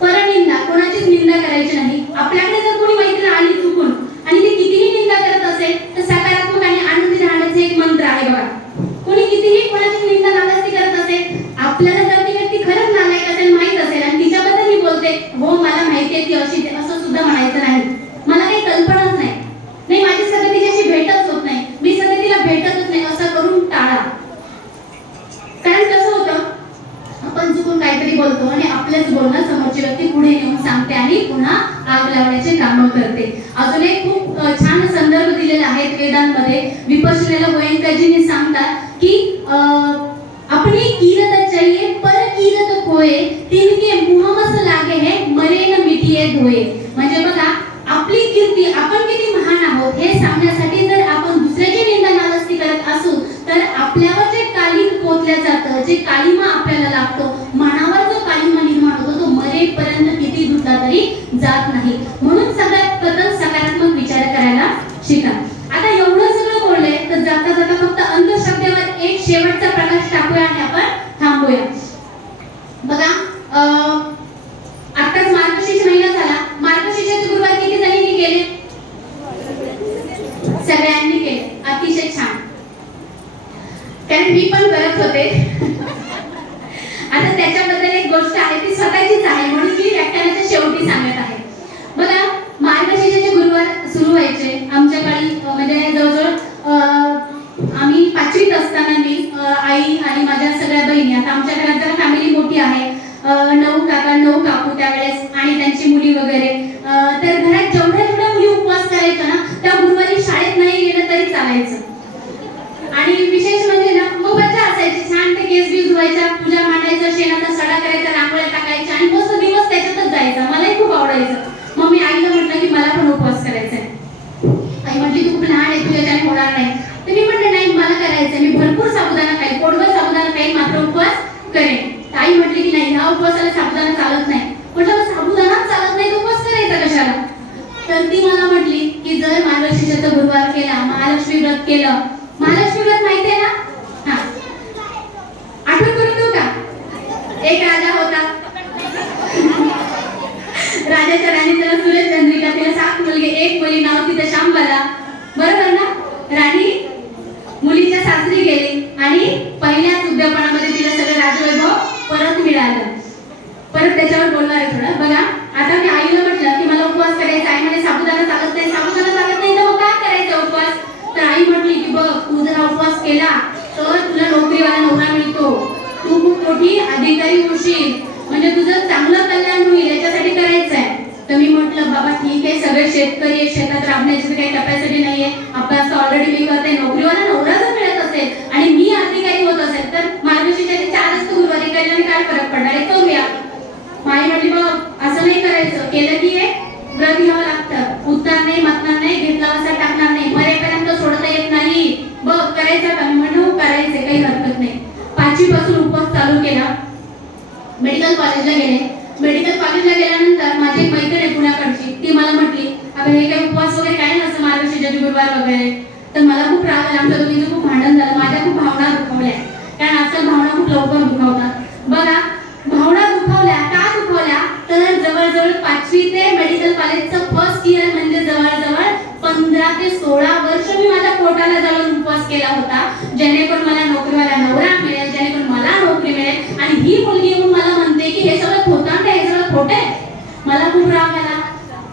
परनिंदा, कोणाचीच निंदा करायची नाही. आपल्याकडे जर कोणी मैत्रीण आली चुकून आणि ती कितीही निंदा करत असेल तर सकारात्मक आणि आनंदी राहण्याचे एक मंत्र आहे बघा. कोणी कितीही कोणाची निंदा नाराजगी करत असेल, आपल्याला जर ती व्यक्ती खरंच नालायक असेल, माहित असेल आणि तिच्याबद्दल ही बोलते, हो मला माहिती आहे ती अशी असं सुद्धा म्हणायचं नाही. मला काही कल्पनाच नाही. नाही, माझी सध्या तिच्याशी भेटच होत नाही, मी सध्या तिला भेटतच नाही, असं करून टाळा. कारण कसं होतं, आपण चुकून काहीतरी बोलतो आणि आपलेच बोलणं समोरची व्यक्ती पुढे येऊन सांगते आणि पुन्हा आग लावण्याचे काम करते. अजून एक खूप छान संदर्भ दिलेला आहे वेदांमध्ये. विपश्यनेला गोयंकाजींनी सांगतात की अपनी कीरत चाहिए पर कीरत खोए, तिनके मुँह मस लागे है मरे न मिटिए धोए. म्हणजे बघा, आपली कीर्ती, आपण किती महान आहोत हे सांगण्यासाठी जर आपण दुसऱ्याची निंदा नालस्ती करत असू तर आपल्यावर जे कालिम पोचल्या जातं, जे कालिमा आपल्याला लागतो, मनावर जो कालिमा निर्माण होतो तो मरेपर्यंत किती धुतला तरी जात नाही. म्हणून सगळ्यात प्रथम सकारात्मक विचार करायला शिका. आता एवढं सगळं बोलले तर जाता जाता फक्त अंधश्रद्धेवर एक शेवटचा प्रकाश टाकूया आणि आपण थांबूया. बघा, आताच मार्गशीर्ष महिना झाला. मार्गशीर्षाचे गुरुवार किती जणांनी केले? सगळ्यांनी केले. अतिशय छान, कारण मी पण करत होते. आता त्याच्याबद्दल एक गोष्ट आहे, ती स्वतःचीच आहे, म्हणून मी व्याख्यानाच्या शेवटी सांगत आहे. बघा, मार्गशीर्षाचे गुरुवार सुरू व्हायचे आमच्या काळी. म्हणजे जवळजवळ आम्ही 5वीत असताना मी, आई आणि माझ्या सगळ्या बहिणी, आता आमच्या घरात जरा फॅमिली मोठी आहे, 9 काका 9 काकू त्यावेळेस आणि त्यांची मुली वगैरे. तर घरात जेवढ्या मुली उपवास करायच्या ना, त्या गुरुवारी शाळेत नाही गेलं तरी चालायचं. आणि विशेष म्हणजे ना, मग मजा असायची. छान ते केस बी धुवायच्या, पूजा मांडायचं, शेणाचा सडा करायचा, रांगोळ्या टाकायच्या आणि मस्त दिवस त्याच्यातच जायचा. मलाही खूप आवडायचं. मग मी आईला म्हटलं की मला पण उपवास करायचा आहे. आई म्हटली तू खूप लहान आहे, तुझ्याच्याने होणार नाही. तर मी म्हटलं नाही, मला करायचं, मी भरपूर साबुदाणा खाईन, पोटभर साबुदाणा खाईन, मात्र उपवास करेन. आई म्हटली की नाही, ह्या उपवासाला साबुदाणा चालत नाही. म्हटलं साबुदाणा चालत नाही तर उपवास करायचा कशाला? तर ती मला म्हटली की जर मार्गशीर्षाचा गुरुवार केला, महालक्ष्मी व्रत केलं. महालक्ष्मी व्रत माहिती आहे ना? हा, आठवण करून देऊ का? एक राजा होता. राजाच्या राणीचं सुरेश चंद्रिका, तिला 7 मुलगे, 1 मुली, नाव तिचं शांबला. बरोबर ना? राणी मुलीच्या सासरी गेली आणि पहिल्याच उद्यापनामध्ये तिला सगळं राजवैभव परत मिळालं. परत त्याच्यावर बोलणार आहे थोडं. बघा, आता मी आईला म्हटलं की मला उपवास करायचा आहे. म्हणे साबुदाणा चालत नाही, साबुदाणा चालत नाही, तर मग काय करायचं उपवास? तर आई म्हटली की बघ, तू जर उपवास केला तर तुला नोकरीवाला नवरा मिळतो, तू खूप मोठी अधिकारी होशील, म्हणजे तुझं चांगलं कल्याण होईल, याच्यासाठी करायचं आहे. तर मी म्हटलं बाबा ठीक आहे, सगळे शेतकरी आहे, शेतात राबण्याची काही कॅपॅसिटी नाहीये, अभ्यास तर ऑलरेडी मी करते, नोकरीवाला नवरा जर मिळत असेल आणि मी अधिकारी होत असेल तर मार्गशीर्षाचे 4च गुरुवारी केल्याने काय फरक पडणार आहे, करूया. आई म्हटली बघ, असं नाही करायचं, केलं की व्रत घ्यावं लागतं, उठणार नाही, मतणार नाही, घेतला असा टाकणार नाही, मरेपर्यंत सोडता येत नाही, बघ करायचं का? मी म्हणून करायचंय, काही हरकत नाही. 5वी पासून उपवास चालू केला. मेडिकल कॉलेजला गेले. मेडिकल कॉलेजला गेल्यानंतर माझी एक मैत्रीण आहे पुण्याकडची, ती मला म्हटली अगं हे काही उपवास वगैरे काही नसतं, मार्गशीर्षाचे गुरुवार वगैरे. तर मला खूप राग आला. आमच्या दोघींचं खूप भांडण झालं. माझ्या खूप भावना दुखावल्या, कारण आजकाल भावना खूप लवकर दुखावतात. बघा, भावना दुखावल्या का दुखावल्या? तर जवळजवळ 5वी ते मेडिकल कॉलेजचं फर्स्ट इयर, म्हणजे जवळजवळ 15 ते 16 वर्ष मी माझ्या पोटाला जाऊन उपवास केला होता, जेणेकरून मला नोकरीवाला नवरा मिळेल, जेणेकरून मला नोकरी मिळेल. आणि ही मुलगी येऊन मला म्हणते की हे सगळं खोटं आहे, हे सगळं खोटं आहे. मला खूप राग आला.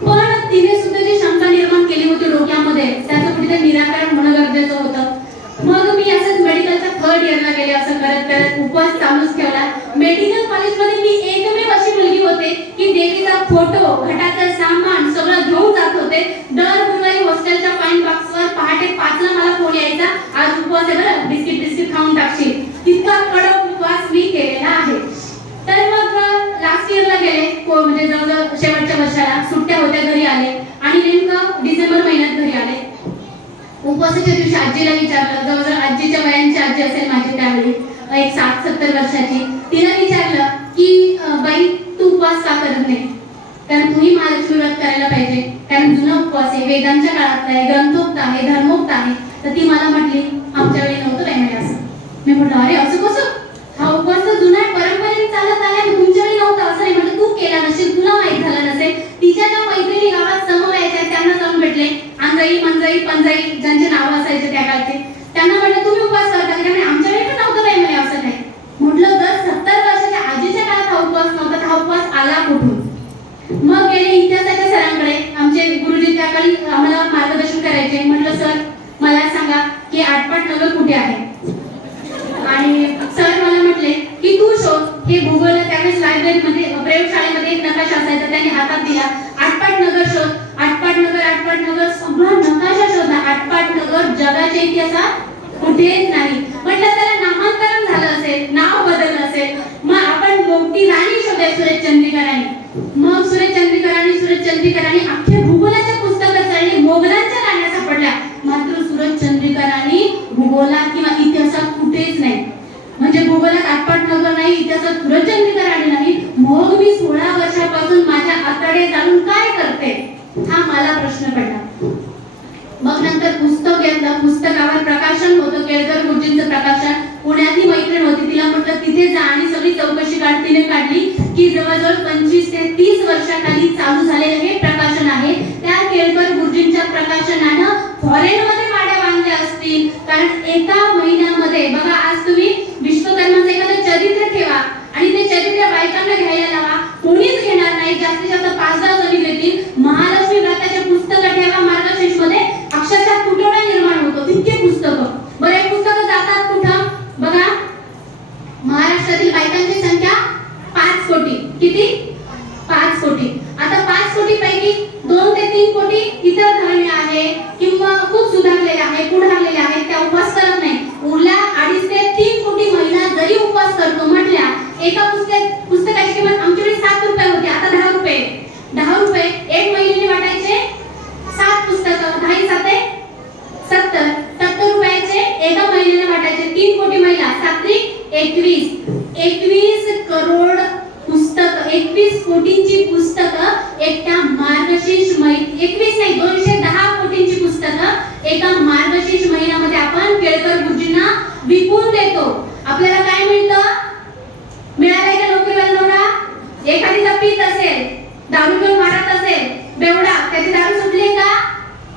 पण तिने सुद्धा जी शंका निर्माण केली होती डोक्यामध्ये, त्याचं कुठेतरी निराकरण होणं गरजेचं होतं. मग मी असंच मेडिकलच्या 3rd इयरला गेले. असं करत करत उपवास चालूच ठेवला. मेडिकल कॉलेजमध्ये मी एकमेव अशी मुलगी होते की देवीचा फोटो, घटाचं सामान सगळं घेऊन जात होते. दर गुरुवारी हॉस्टेलच्या फाईन बॉक्सवर पहाटे 5ला मला फोन यायचा, आज उपवास आहे बरं, बिस्किट खाऊन टाकशील. तितका कडक उपवास मी केलेला आहे. तर मग लास्ट इयरला गेले, म्हणजे जवळजवळ शेवटच्या वर्षाला सुट्ट्या होत्या, घरी आले आणि नेमकं डिसेंबर महिन्यात घरी आले. उपवासाच्या दिवशी आजीला विचारलं, जवळजवळ आजीच्या वयांची आजी असेल माझी त्यावेळी, एक 60-70 वर्षाची. तिला विचारलं की बाई तू उपवास का करत नाही? कारण तूही महालक्ष्मी व्रत करायला पाहिजे, कारण जुना उपवास आहे, वेदांच्या काळातला आहे, ग्रंथोक्त आहे, धर्मोक्त आहे. तर ती मला म्हटली आमच्या वेळी नव्हतं काय म्हणे असं. मी म्हटलं अरे असं कसं? हा उपवास तर जुना आहे, परंपरेने चालत आलाय, तुमच्या वेळी नव्हतं असं नाही. म्हटलं तू केला नसेल, तुला माहित झालं नसेल. तिच्या ज्या मैत्रिणी गावात समवायच्या त्यांना जाऊन भेटले, अंजाई मंजाई पंजाई ज्यांचे नाव असायचे त्या काळचे, त्यांना म्हटलं तुम्ही उपवास करता का? म्हणजे आमच्या वेळी पण नव्हतं काय म्हणे असं नाही. म्हटलं जर 70 वर्षाच्या आजीच्या काळात हा उपवास नव्हता तर हा उपवास आला कुठून? मग गेले इतिहासाच्या शोधूया, आटपाट नगर शोध, आटपाट नगर सगळा नकाशा शोधला. आटपाट नगर जगाच्या इतिहासात कुठेच नाही. म्हटलं त्याला नामांतरण झालं असेल, नाव बदललं असेल. मग आपण मोठी राणी शोधूया सुरेश चंद्रिका राणी. मग सुरेश चंद्रिका राणी अख्ख्या भूगोलाच्या पुस्तकात चालली, मोगलांच्या राण्या सापडल्या. मात्र सुरेश चंद्रिका राणी भूगोलात किंवा इतिहासात कुठेच नाही. म्हणजे भूगोलात आटपाट नगर नाही, इतिहासात सुरेश चंद्रिका राणी नाही. मग मी 16 वर्षापासून माझ्या आतडे जाणून काय करते, हा मला प्रश्न पडला. मग नंतर पुस्तक घेतलं. पुस्तकावर प्रकाशन होतं, केळकर गुरुजींचं प्रकाशन. पुण्यातली मैत्रीण होती, तिला म्हटलं तिथे जा आणि सगळी चौकशी काढ. तिने काढली की जवळजवळ 25 ते 30 वर्षाखाली चालू झालेले हे प्रकाशन आहे. त्या केळकर गुरुजींच्या प्रकाशनानं फॉरेनमध्ये माड्या बांधल्या असतील. कारण एका महिन्यामध्ये बघा, आज तुम्ही विश्वकर्माचं एखादं चरित्र ठेवा आणि ते चरित्र बायकांना घ्यायला लावा, कोणीच घेणार नाही. जास्तीत जास्त 5-10 जणी घेतील. महालक्ष्मी व्रताचे पुस्तकं ठेवा मार्गशीर्ष मध्ये, अक्षरशः तुटवडा निर्माण होतो इतके पुस्तकं. बरं, हे पुस्तकं जातात कुठं बघा, महाराष्ट्रातील बायकांची संख्या 5 कोटी. किती? 5 कोटी. आता 5 कोटी पैकी 2 ते 3 कोटी इतर धर्मीय आहे किंवा खूप सुधारलेले आहे, पुढारलेले आहेत, त्या उपवास करत नाही. उरल्या 2.5 ते 3 कोटी महिला जरी उपवास करतो म्हटल्या, एका पुस्तकाची किंमत आमच्याकडे 7 रुपये होती, आता 10 रुपये. 10 रुपये एक महिलेने वाटायचे 7 पुस्तकं, 10 7 70. 70 रुपयाचे एका महिलेने वाटायचे. 3 कोटी महिला, 7 21 करोड पुस्तक, 21 कोटींची पुस्तकं एकट्या मार्गशीर्ष 21 नाही 210 कोटींची पुस्तकं एका मार्गशीर्ष महिन्यामध्ये आपण केळकर गुरुजींना विकून देतो. आपल्याला काय मिळतं? मिळालाय का नोकरीवाला नवरा? एखादीचा पीत असेल, दारू घेऊन मारत असेल, बेवडा, त्याची दारू सुटली का?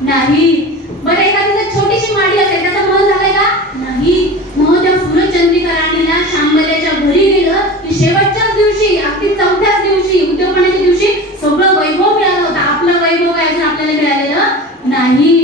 नाही. बरं, एखादीचा छोटीशी माडी असेल, त्याचा मोह झालाय का? नाही. मग त्या सुरेश चंद्रिका राणीला शांबल्याच्या घरी गेलं की शेवटच्याच दिवशी, अगदी 4थ्याच दिवशी, उद्योगपणाच्या दिवशी सगळं वैभव मिळालं होतं. आपलं वैभव काय अजून आपल्याला मिळालेलं नाही.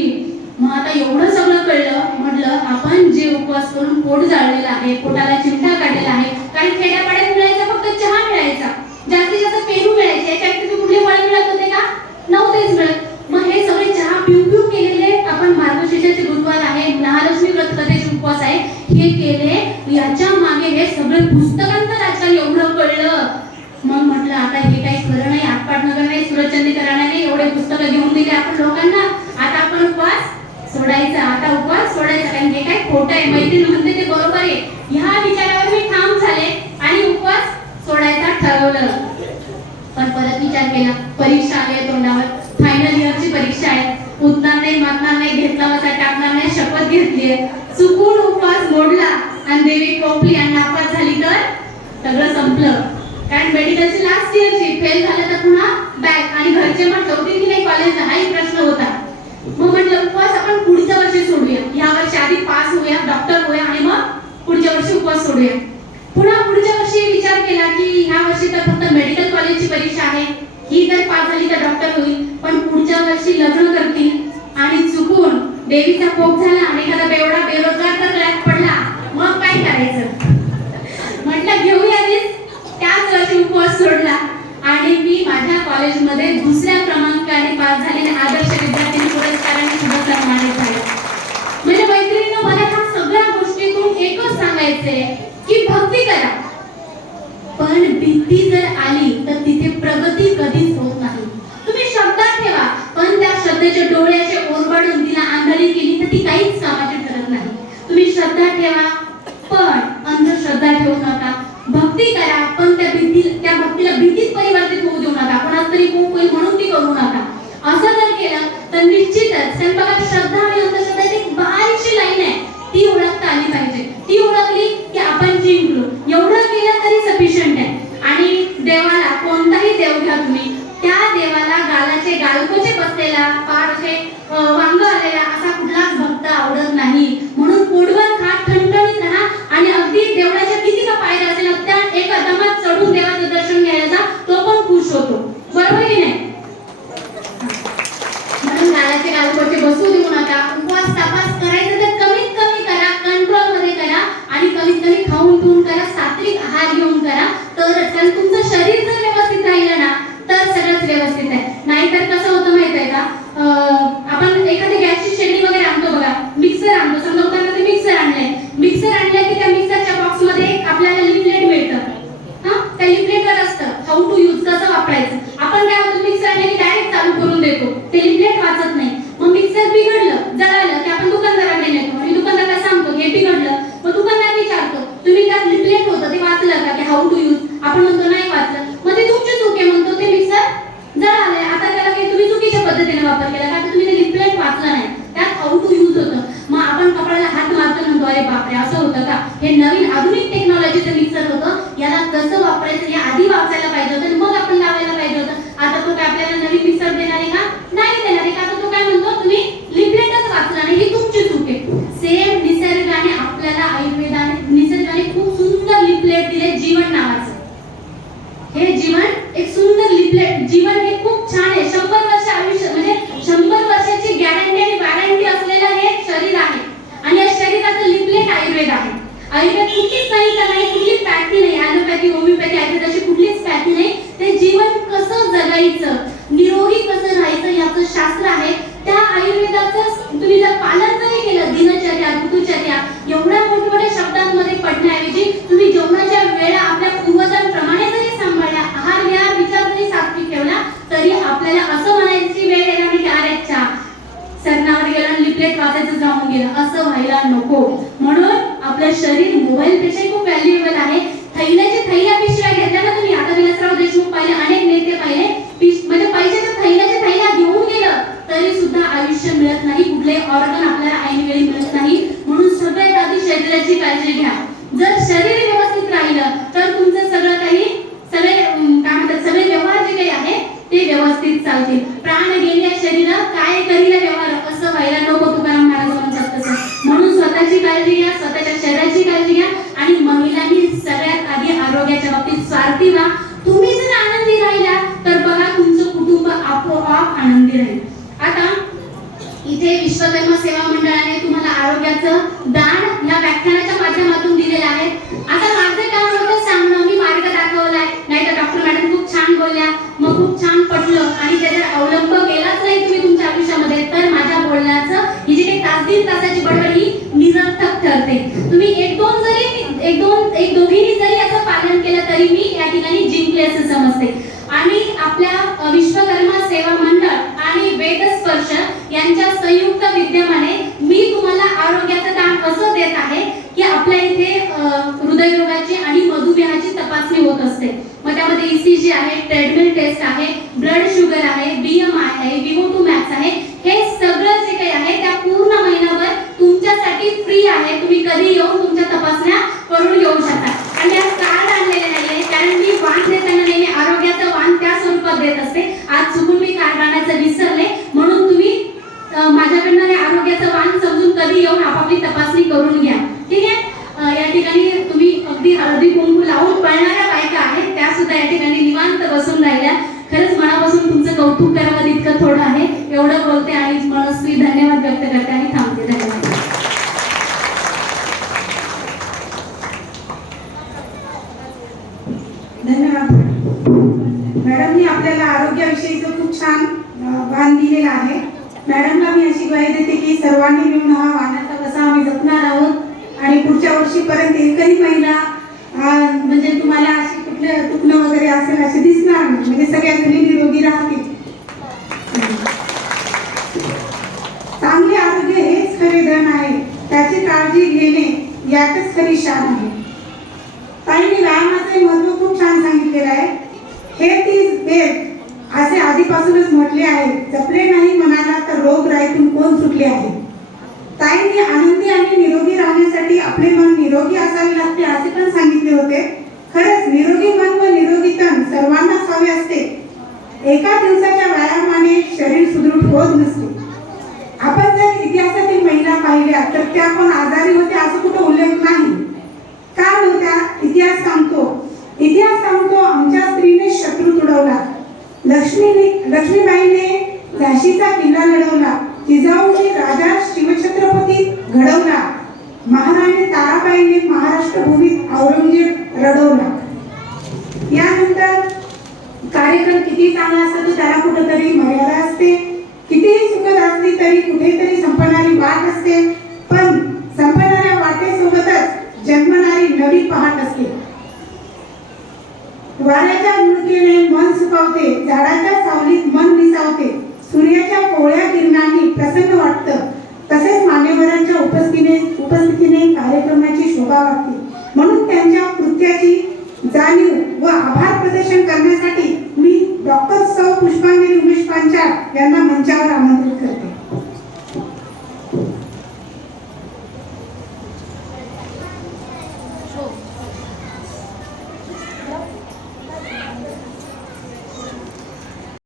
मग आता एवढं सगळं कळलं, म्हटलं आपण जे उपवास करून पोट जाळलेलं आहे, पोटाला चिमटा काढलेला आहे. कारण खेड्यापाड्यात मिळायचा फक्त चहा मिळायचा, जास्तीत जास्त पेरू मिळायचे, याच्या व्यतिरिक्त कुठले फळ मिळत होते का? नव्हतेच मिळत. मग हे सगळे चहा पिऊ केलेले आपण मार्गशीर्षाचे गुरुवार आहे, महालक्ष्मी व्रत कथेचे उपवास आहे, हे केले. याच्या मागे हे सगळे पुस्तकांचं राजकारण एवढं कळलं. मग म्हटलं आता हे काही खरं नाही. आटपाट नगर नाही, सुरेश चंद्रिका राणी नाही, एवढे पुस्तकं घेऊन दिले आपण लोकांना. आता आपण उपवास सोडायचा, आता उपवास सोडायचा, कारण हे काय खोटं आहे. मैत्रीण म्हणते ते बरोबर आहे. ह्या विचारावर मी ठाम झाले आणि उपवास सोडायचा ठरवलं. पण परत विचार केला, परीक्षा आली तोंडावर, फायनल इयरची परीक्षा आहे, उठणार नाही, मारणार नाही, घेतला बसा टाकणार नाही, शपथ घेतलीये. चुकून उपवास मोडला आणि देवी कोपली आणि नापास झाली तर सगळं संपलं. कारण मेडिकलची लास्ट इयरची फेल झालं तर पुन्हा बॅक, आणि घरचे मग ठेवतील की नाही कॉलेजला, हाही प्रश्न होता. मग म्हटलं उपवास आपण पुढच्या वर्षी सोडूया, ह्या वर्षी आधी पास होऊया, डॉक्टर होऊया आणि मग पुढच्या वर्षी उपवास सोडूया. पुन्हा पुढच्या वर्षी विचार केला की ह्या वर्षी तर फक्त मेडिकल कॉलेजची परीक्षा आहे, ही जर पास झाली तर डॉक्टर होईल. पण पुढच्या वर्षी लग्न करतील आणि चुकून देवीचा कोप झाला आणि एखादा बेवडा बेरोजगार तर गळ्यात पडला, मग काय करायचं? म्हटलं घेऊया दिस. त्याच वर्षी उपवास सोडला आणि मी माझ्या कॉलेजमध्ये 2ऱ्या क्रमांकाने पास झालेले आदर्श विद्यार्थी पुरस्काराने सुद्धा सन्मानित झाले. म्हणजे मैत्रिणींनो, मला ह्या सगळ्या गोष्टीतून एकच सांगायचंय की भक्ती करा, पण भीती जर आली तर तिथे प्रगती कधीच होत नाही. तुम्ही श्रद्धा ठेवा, पण त्या श्रद्धेचे डोळे असे ओरबाडून तिला आंधळी केली तर ती काहीच कामाची ठरत नाही. तुम्ही श्रद्धा ठेवा, पण अंधश्रद्धा ठेवू नका. भक्ती करा, पण त्या भक्तीला भीतीत परिवर्तित होऊ देऊ नका. कोणाला तरी खूप होईल म्हणून ती करू नका. असं जर केलं तर निश्चितच स्वयंपाकात श्रद्धा आणि अंधश्रद्धा एक बारीकशी लाईन आहे, ती ओळखता आली पाहिजे. ती ओळखली की आपण जिंकलो. एवढं केलं तरी सफिशियंट आहे. आणि देवाला कोणताही देव घ्या तुम्ही, त्या देवाला गालाचे गालकोचे बसलेला, पार असे वांग आलेला असा कुठलाच भक्त आवडत नाही. म्हणून पोटभर खा, ठणठणीत राहा आणि अगदी देवळाच्या किती का पायऱ्या असेल त्या एका दमात चढून देवाचं दर्शन घ्यायला जा, तो पण खुश होतो. बरोबर की नाही? म्हणून गालाचे गालकोचे बसू देऊ नका. उपवास तापास करायचं तर कमीत कमी करा, कंट्रोल मध्ये करा आणि कमीत कमी खाऊन पिऊन करा, सात्विक आहार घेऊन करा. तर तुमचं शरीर जर व्यवस्थित राहिलं ना तर सगळंच व्यवस्थित आहे. नाहीतर कसं होतं माहित आहे का, आपण एखादी गॅसची शेगडी वगैरे आणतो बघा, मिक्सर आणतो, समजा उदाहरणार्थ मिक्सर आणले की त्या मिक्सरच्या बॉक्स मध्ये आपल्याला लिफलेट मिळतं. त्या लिफलेटवर असतं हाऊ टू यूज, कसं वापरायचं. आपण काय होतं, मिक्सर आणले की डायरेक्ट चालू करून देतो, ते लिफलेट वाचत नाही. मग मिक्सर बिघडलं, जळालं की आपण दुकानदाराकडे नेतो आणि दुकानदाराला सांगतो हे बिघडलं. मग दुकानदार विचारतो तुम्ही त्यात लिफलेट होतं ते वाचलं का, की हाऊ टू यूज. आपण म्हणतो नाही वाचलं. मग ते तुमची चूक आहे, म्हणतो ते मिक्सर जळालंय, आता त्याला काही तुम्ही चुकीच्या पद्धतीने वापर केला का, तुम्ही ते लिफलेट वाचलं नाही, त्यात हाऊ टू यूज होतं. मग आपण कपड्याला हात मारतो, म्हणतो अरे बापरे असं होतं का, हे नवीन आधुनिक टेक्नॉलॉजीचं मिक्सर होतं, याला कसं वापरायचं हे आधी वाचायला पाहिजे होतं, मग आपण लावायला पाहिजे होतं. आता तो काय आपल्याला नवीन मिक्सर देणार आहे का, नाही देणार आहे का. आता तो काय म्हणतो तुम्ही लिफलेटच वाचला नाही, ही तुमची चूक आहे. सेम निसर्गाने आपल्याला, निसर्गाने खूप सुंदर लिफलेट दिले जीवन नावाचं. हे जीवन एक सुंदर लिफलेट, जीवन हे खूप छान आहे. 100 वर्ष आयुष्य, म्हणजे 100 वर्षाची गॅरंटी आणि वॉरंटी असलेलं हे शरीर आहे. आणि या शरीराचं लिफलेट आयुर्वेद आहे. आयुर्वेद कुठलीच नाही का, नाही कुठलीच पॅथी नाही, ॲलोपॅथी, होमिओपॅथी, आयुर्वेद अशी कुठलीच पॅथी नाही. ते जीवन कसं जगायचं, निरोगी कसं राहायचं याचं शास्त्र आहे. त्या आयुर्वेदाचं तुम्ही जर पालन जरी केलं, दिनचर्या, ऋतुचर्या एवढ्या मोठमोठ्या शब्दांमध्ये पडण्याऐवजी तुम्ही जेवणाच्या वेळा आपल्या पूर्वजांप्रमाणे जरी सांभाळल्या, आहार विहार विचार जरी सात्विक ठेवला, तरी आपल्याला असं म्हणायची वेळ येणार नाही की अरे चा सरणावर गेला लिफलेट वाचायचं जाऊन गेलं, असं व्हायला नको. म्हणून आपलं शरीर मोबाईल पेक्षा खूप व्हॅल्युएबल आहे. थैल्या पिशव्या घेतल्या ना तुम्ही, आता विलासराव देशमुख पाहिले, अनेक नेते पाहिले, म्हणजे पैशाच्या थैल्या घेऊन गेलं तरी सुद्धा आयुष्य मिळत नाही, कुठले ऑर्गन आपल्याला ऐनवेळी मिळत नाही. म्हणून सगळ्यात आधी शरीराची काळजी घ्या. जर शरीर व्यवस्थित राहिलं तर तुमचं सगळं काही, सगळे काय म्हणतात, सगळे व्यवहार जे काही आहे ते व्यवस्थित चालतील. प्राण गेल्या शरीर काय करील व्यवहार, असं व्हायला नको, तुकाराम महाराज म्हणतात तसं. म्हणून स्वतःची काळजी घ्या, स्वतःच्या शरीराची काळजी घ्या. आणि महिलांनी सगळ्यात आधी आरोग्याच्या बाबतीत स्वार्थी व्हा. तुम्ही जर आनंदी राहिला तर बघा तुमचं कुटुंब आपोआप आनंदी राहील. आता इथे विश्वकर्मा सेवा मंडळाने तुम्हाला आरोग्याचं दान या व्याख्यानाच्या माध्यमातून दिलेलं आहे. आता माझं काम होतं सांगणं, मी मार्ग दाखवलाय, नाही तर डॉक्टर मॅडम खूप छान बोलल्या, मग खूप छान पटलं आणि त्याचा अवलंब केलाच नाही तुम्ही तुमच्या आयुष्यामध्ये, तर माझ्या बोलण्याचं ही जी काही तास 3 तासाची बडबड ही निरर्थक ठरते. तुम्ही एक दोघींनी जरी याचं पालन केलं तरी मी या ठिकाणी जिंकले असं समजते. आणि आपल्या विश्वकर्मा सेवा मंडळ आणि वेदस्पर्श यांच्या संयुक्त विद्यमाने मी तुम्हाला आरोग्याचं दान असं देत आहे की आपल्या इथे हृदयरोगाची आणि मधुमेहाची तपासणी होत असते. मग त्यामध्ये ECG आहे, ट्रेडमिल टेस्ट आहे, ब्लड शुगर आहे, BMI आहे, VO2 max आहे. हे सगळं जे काही आहे त्या पूर्ण महिनाभर तुमच्यासाठी फ्री आहे. तुम्ही कधी येऊन तुमच्या तपासण्या करून घेऊ शकता. आणि या कार्ड आणलेले नाहीये, कारण मी वाण देताना नेहमी आरोग्याचं वाण त्या स्वरूपात देत असते. आज चुकून मी कार्ड आणायचं विसरले, म्हणून तुम्ही माझ्याकडनं हे आरोग्याचं वाण समजून कधी येऊन आपापली तपासणी करून घ्या. ठीक आहे. या ठिकाणी तुम्ही अगदी हळदी कुंकू लावून पळणाऱ्या बायका आहेत, त्या सुद्धा या ठिकाणी निवांत बसून राहिल्या. खरंच मनापासून तुमचं कौतुक करावं इतकं थोडं आहे. एवढं बोलते आणि मनस्वी धन्यवाद व्यक्त करते आणि थांबते. धन्यवाद. धन्यवाद मॅडमनी आपल्याला आरोग्याविषयीचं खूप छान भान दिलेलं आहे. मॅडमला मी अशी ग्वाही देते की सर्वांनी मिळून हा वाणाचा कसा आम्ही जपणार आहोत आणि पुढच्या वर्षीपर्यंत एकही महिला म्हणजे तुम्हाला अशी कुठलं दुखणं वगैरे असेल असे दिसणार नाही, म्हणजे सगळ्या मुली निरोगी राहतील. चांगले आरोग्य हेच खरे धन आहे, त्याची काळजी घेणे यातच खरी शान आहे. ताईंनी व्यायामाचे महत्व खूप छान सांगितलेलं आहे. हेल्थ इज वेल्थ असे आधीपासूनच म्हटले आहे. जपले नाही मनाला तर रोग राईतून कोण सुटले आहे. ताईंनी आनंदी आणि निरोगी राहण्यासाठी आपले मन निरोगी असावे लागते असे पण सांगितले होते. खरंच निरोगी मन व निरोगी तन सर्वांनाच हवे असते. एका दिवसाच्या व्यायामाने शरीर सुदृढ होत नसते. आपण जर इतिहासातील महिला पाहिल्या तर त्या पण आजारी होत्या असं कुठं उल्लेख नाही. का नव्हत्या? इतिहास सांगतो आमच्या स्त्रीने शत्रू तुडवला, लक्ष्मीबाईने झाशीचा किल्ला लढवला, जिजाऊने राजा शिवछत्रपती घडवला, महाराणी ताराबाईने महाराष्ट्र भूमीत औरंगजेब रडवला. यानंतर कार्यक्रम किती चांगला असतो त्याला कुठेतरी असते, पण संपणाऱ्या वाटेसोबतच जन्मणारी नवी पहाट असते. वाऱ्याच्या झुळकेने मन सुकावते, झाडाच्या सावलीत मन विसावते, सूर्याच्या कोवळ्या किरणांनी प्रसन्न वाटतं. तसेच मान्यवरांच्या उपस्थितीने कार्यक्रमाची शोभा वाटते. म्हणून त्यांच्या कृत्याची जाणीव व आभार प्रदर्शन करण्यासाठी मी डॉक्टर सौ पुष्पांजली उमेश पांचाळ यांना मंचावर आमंत्रित करते.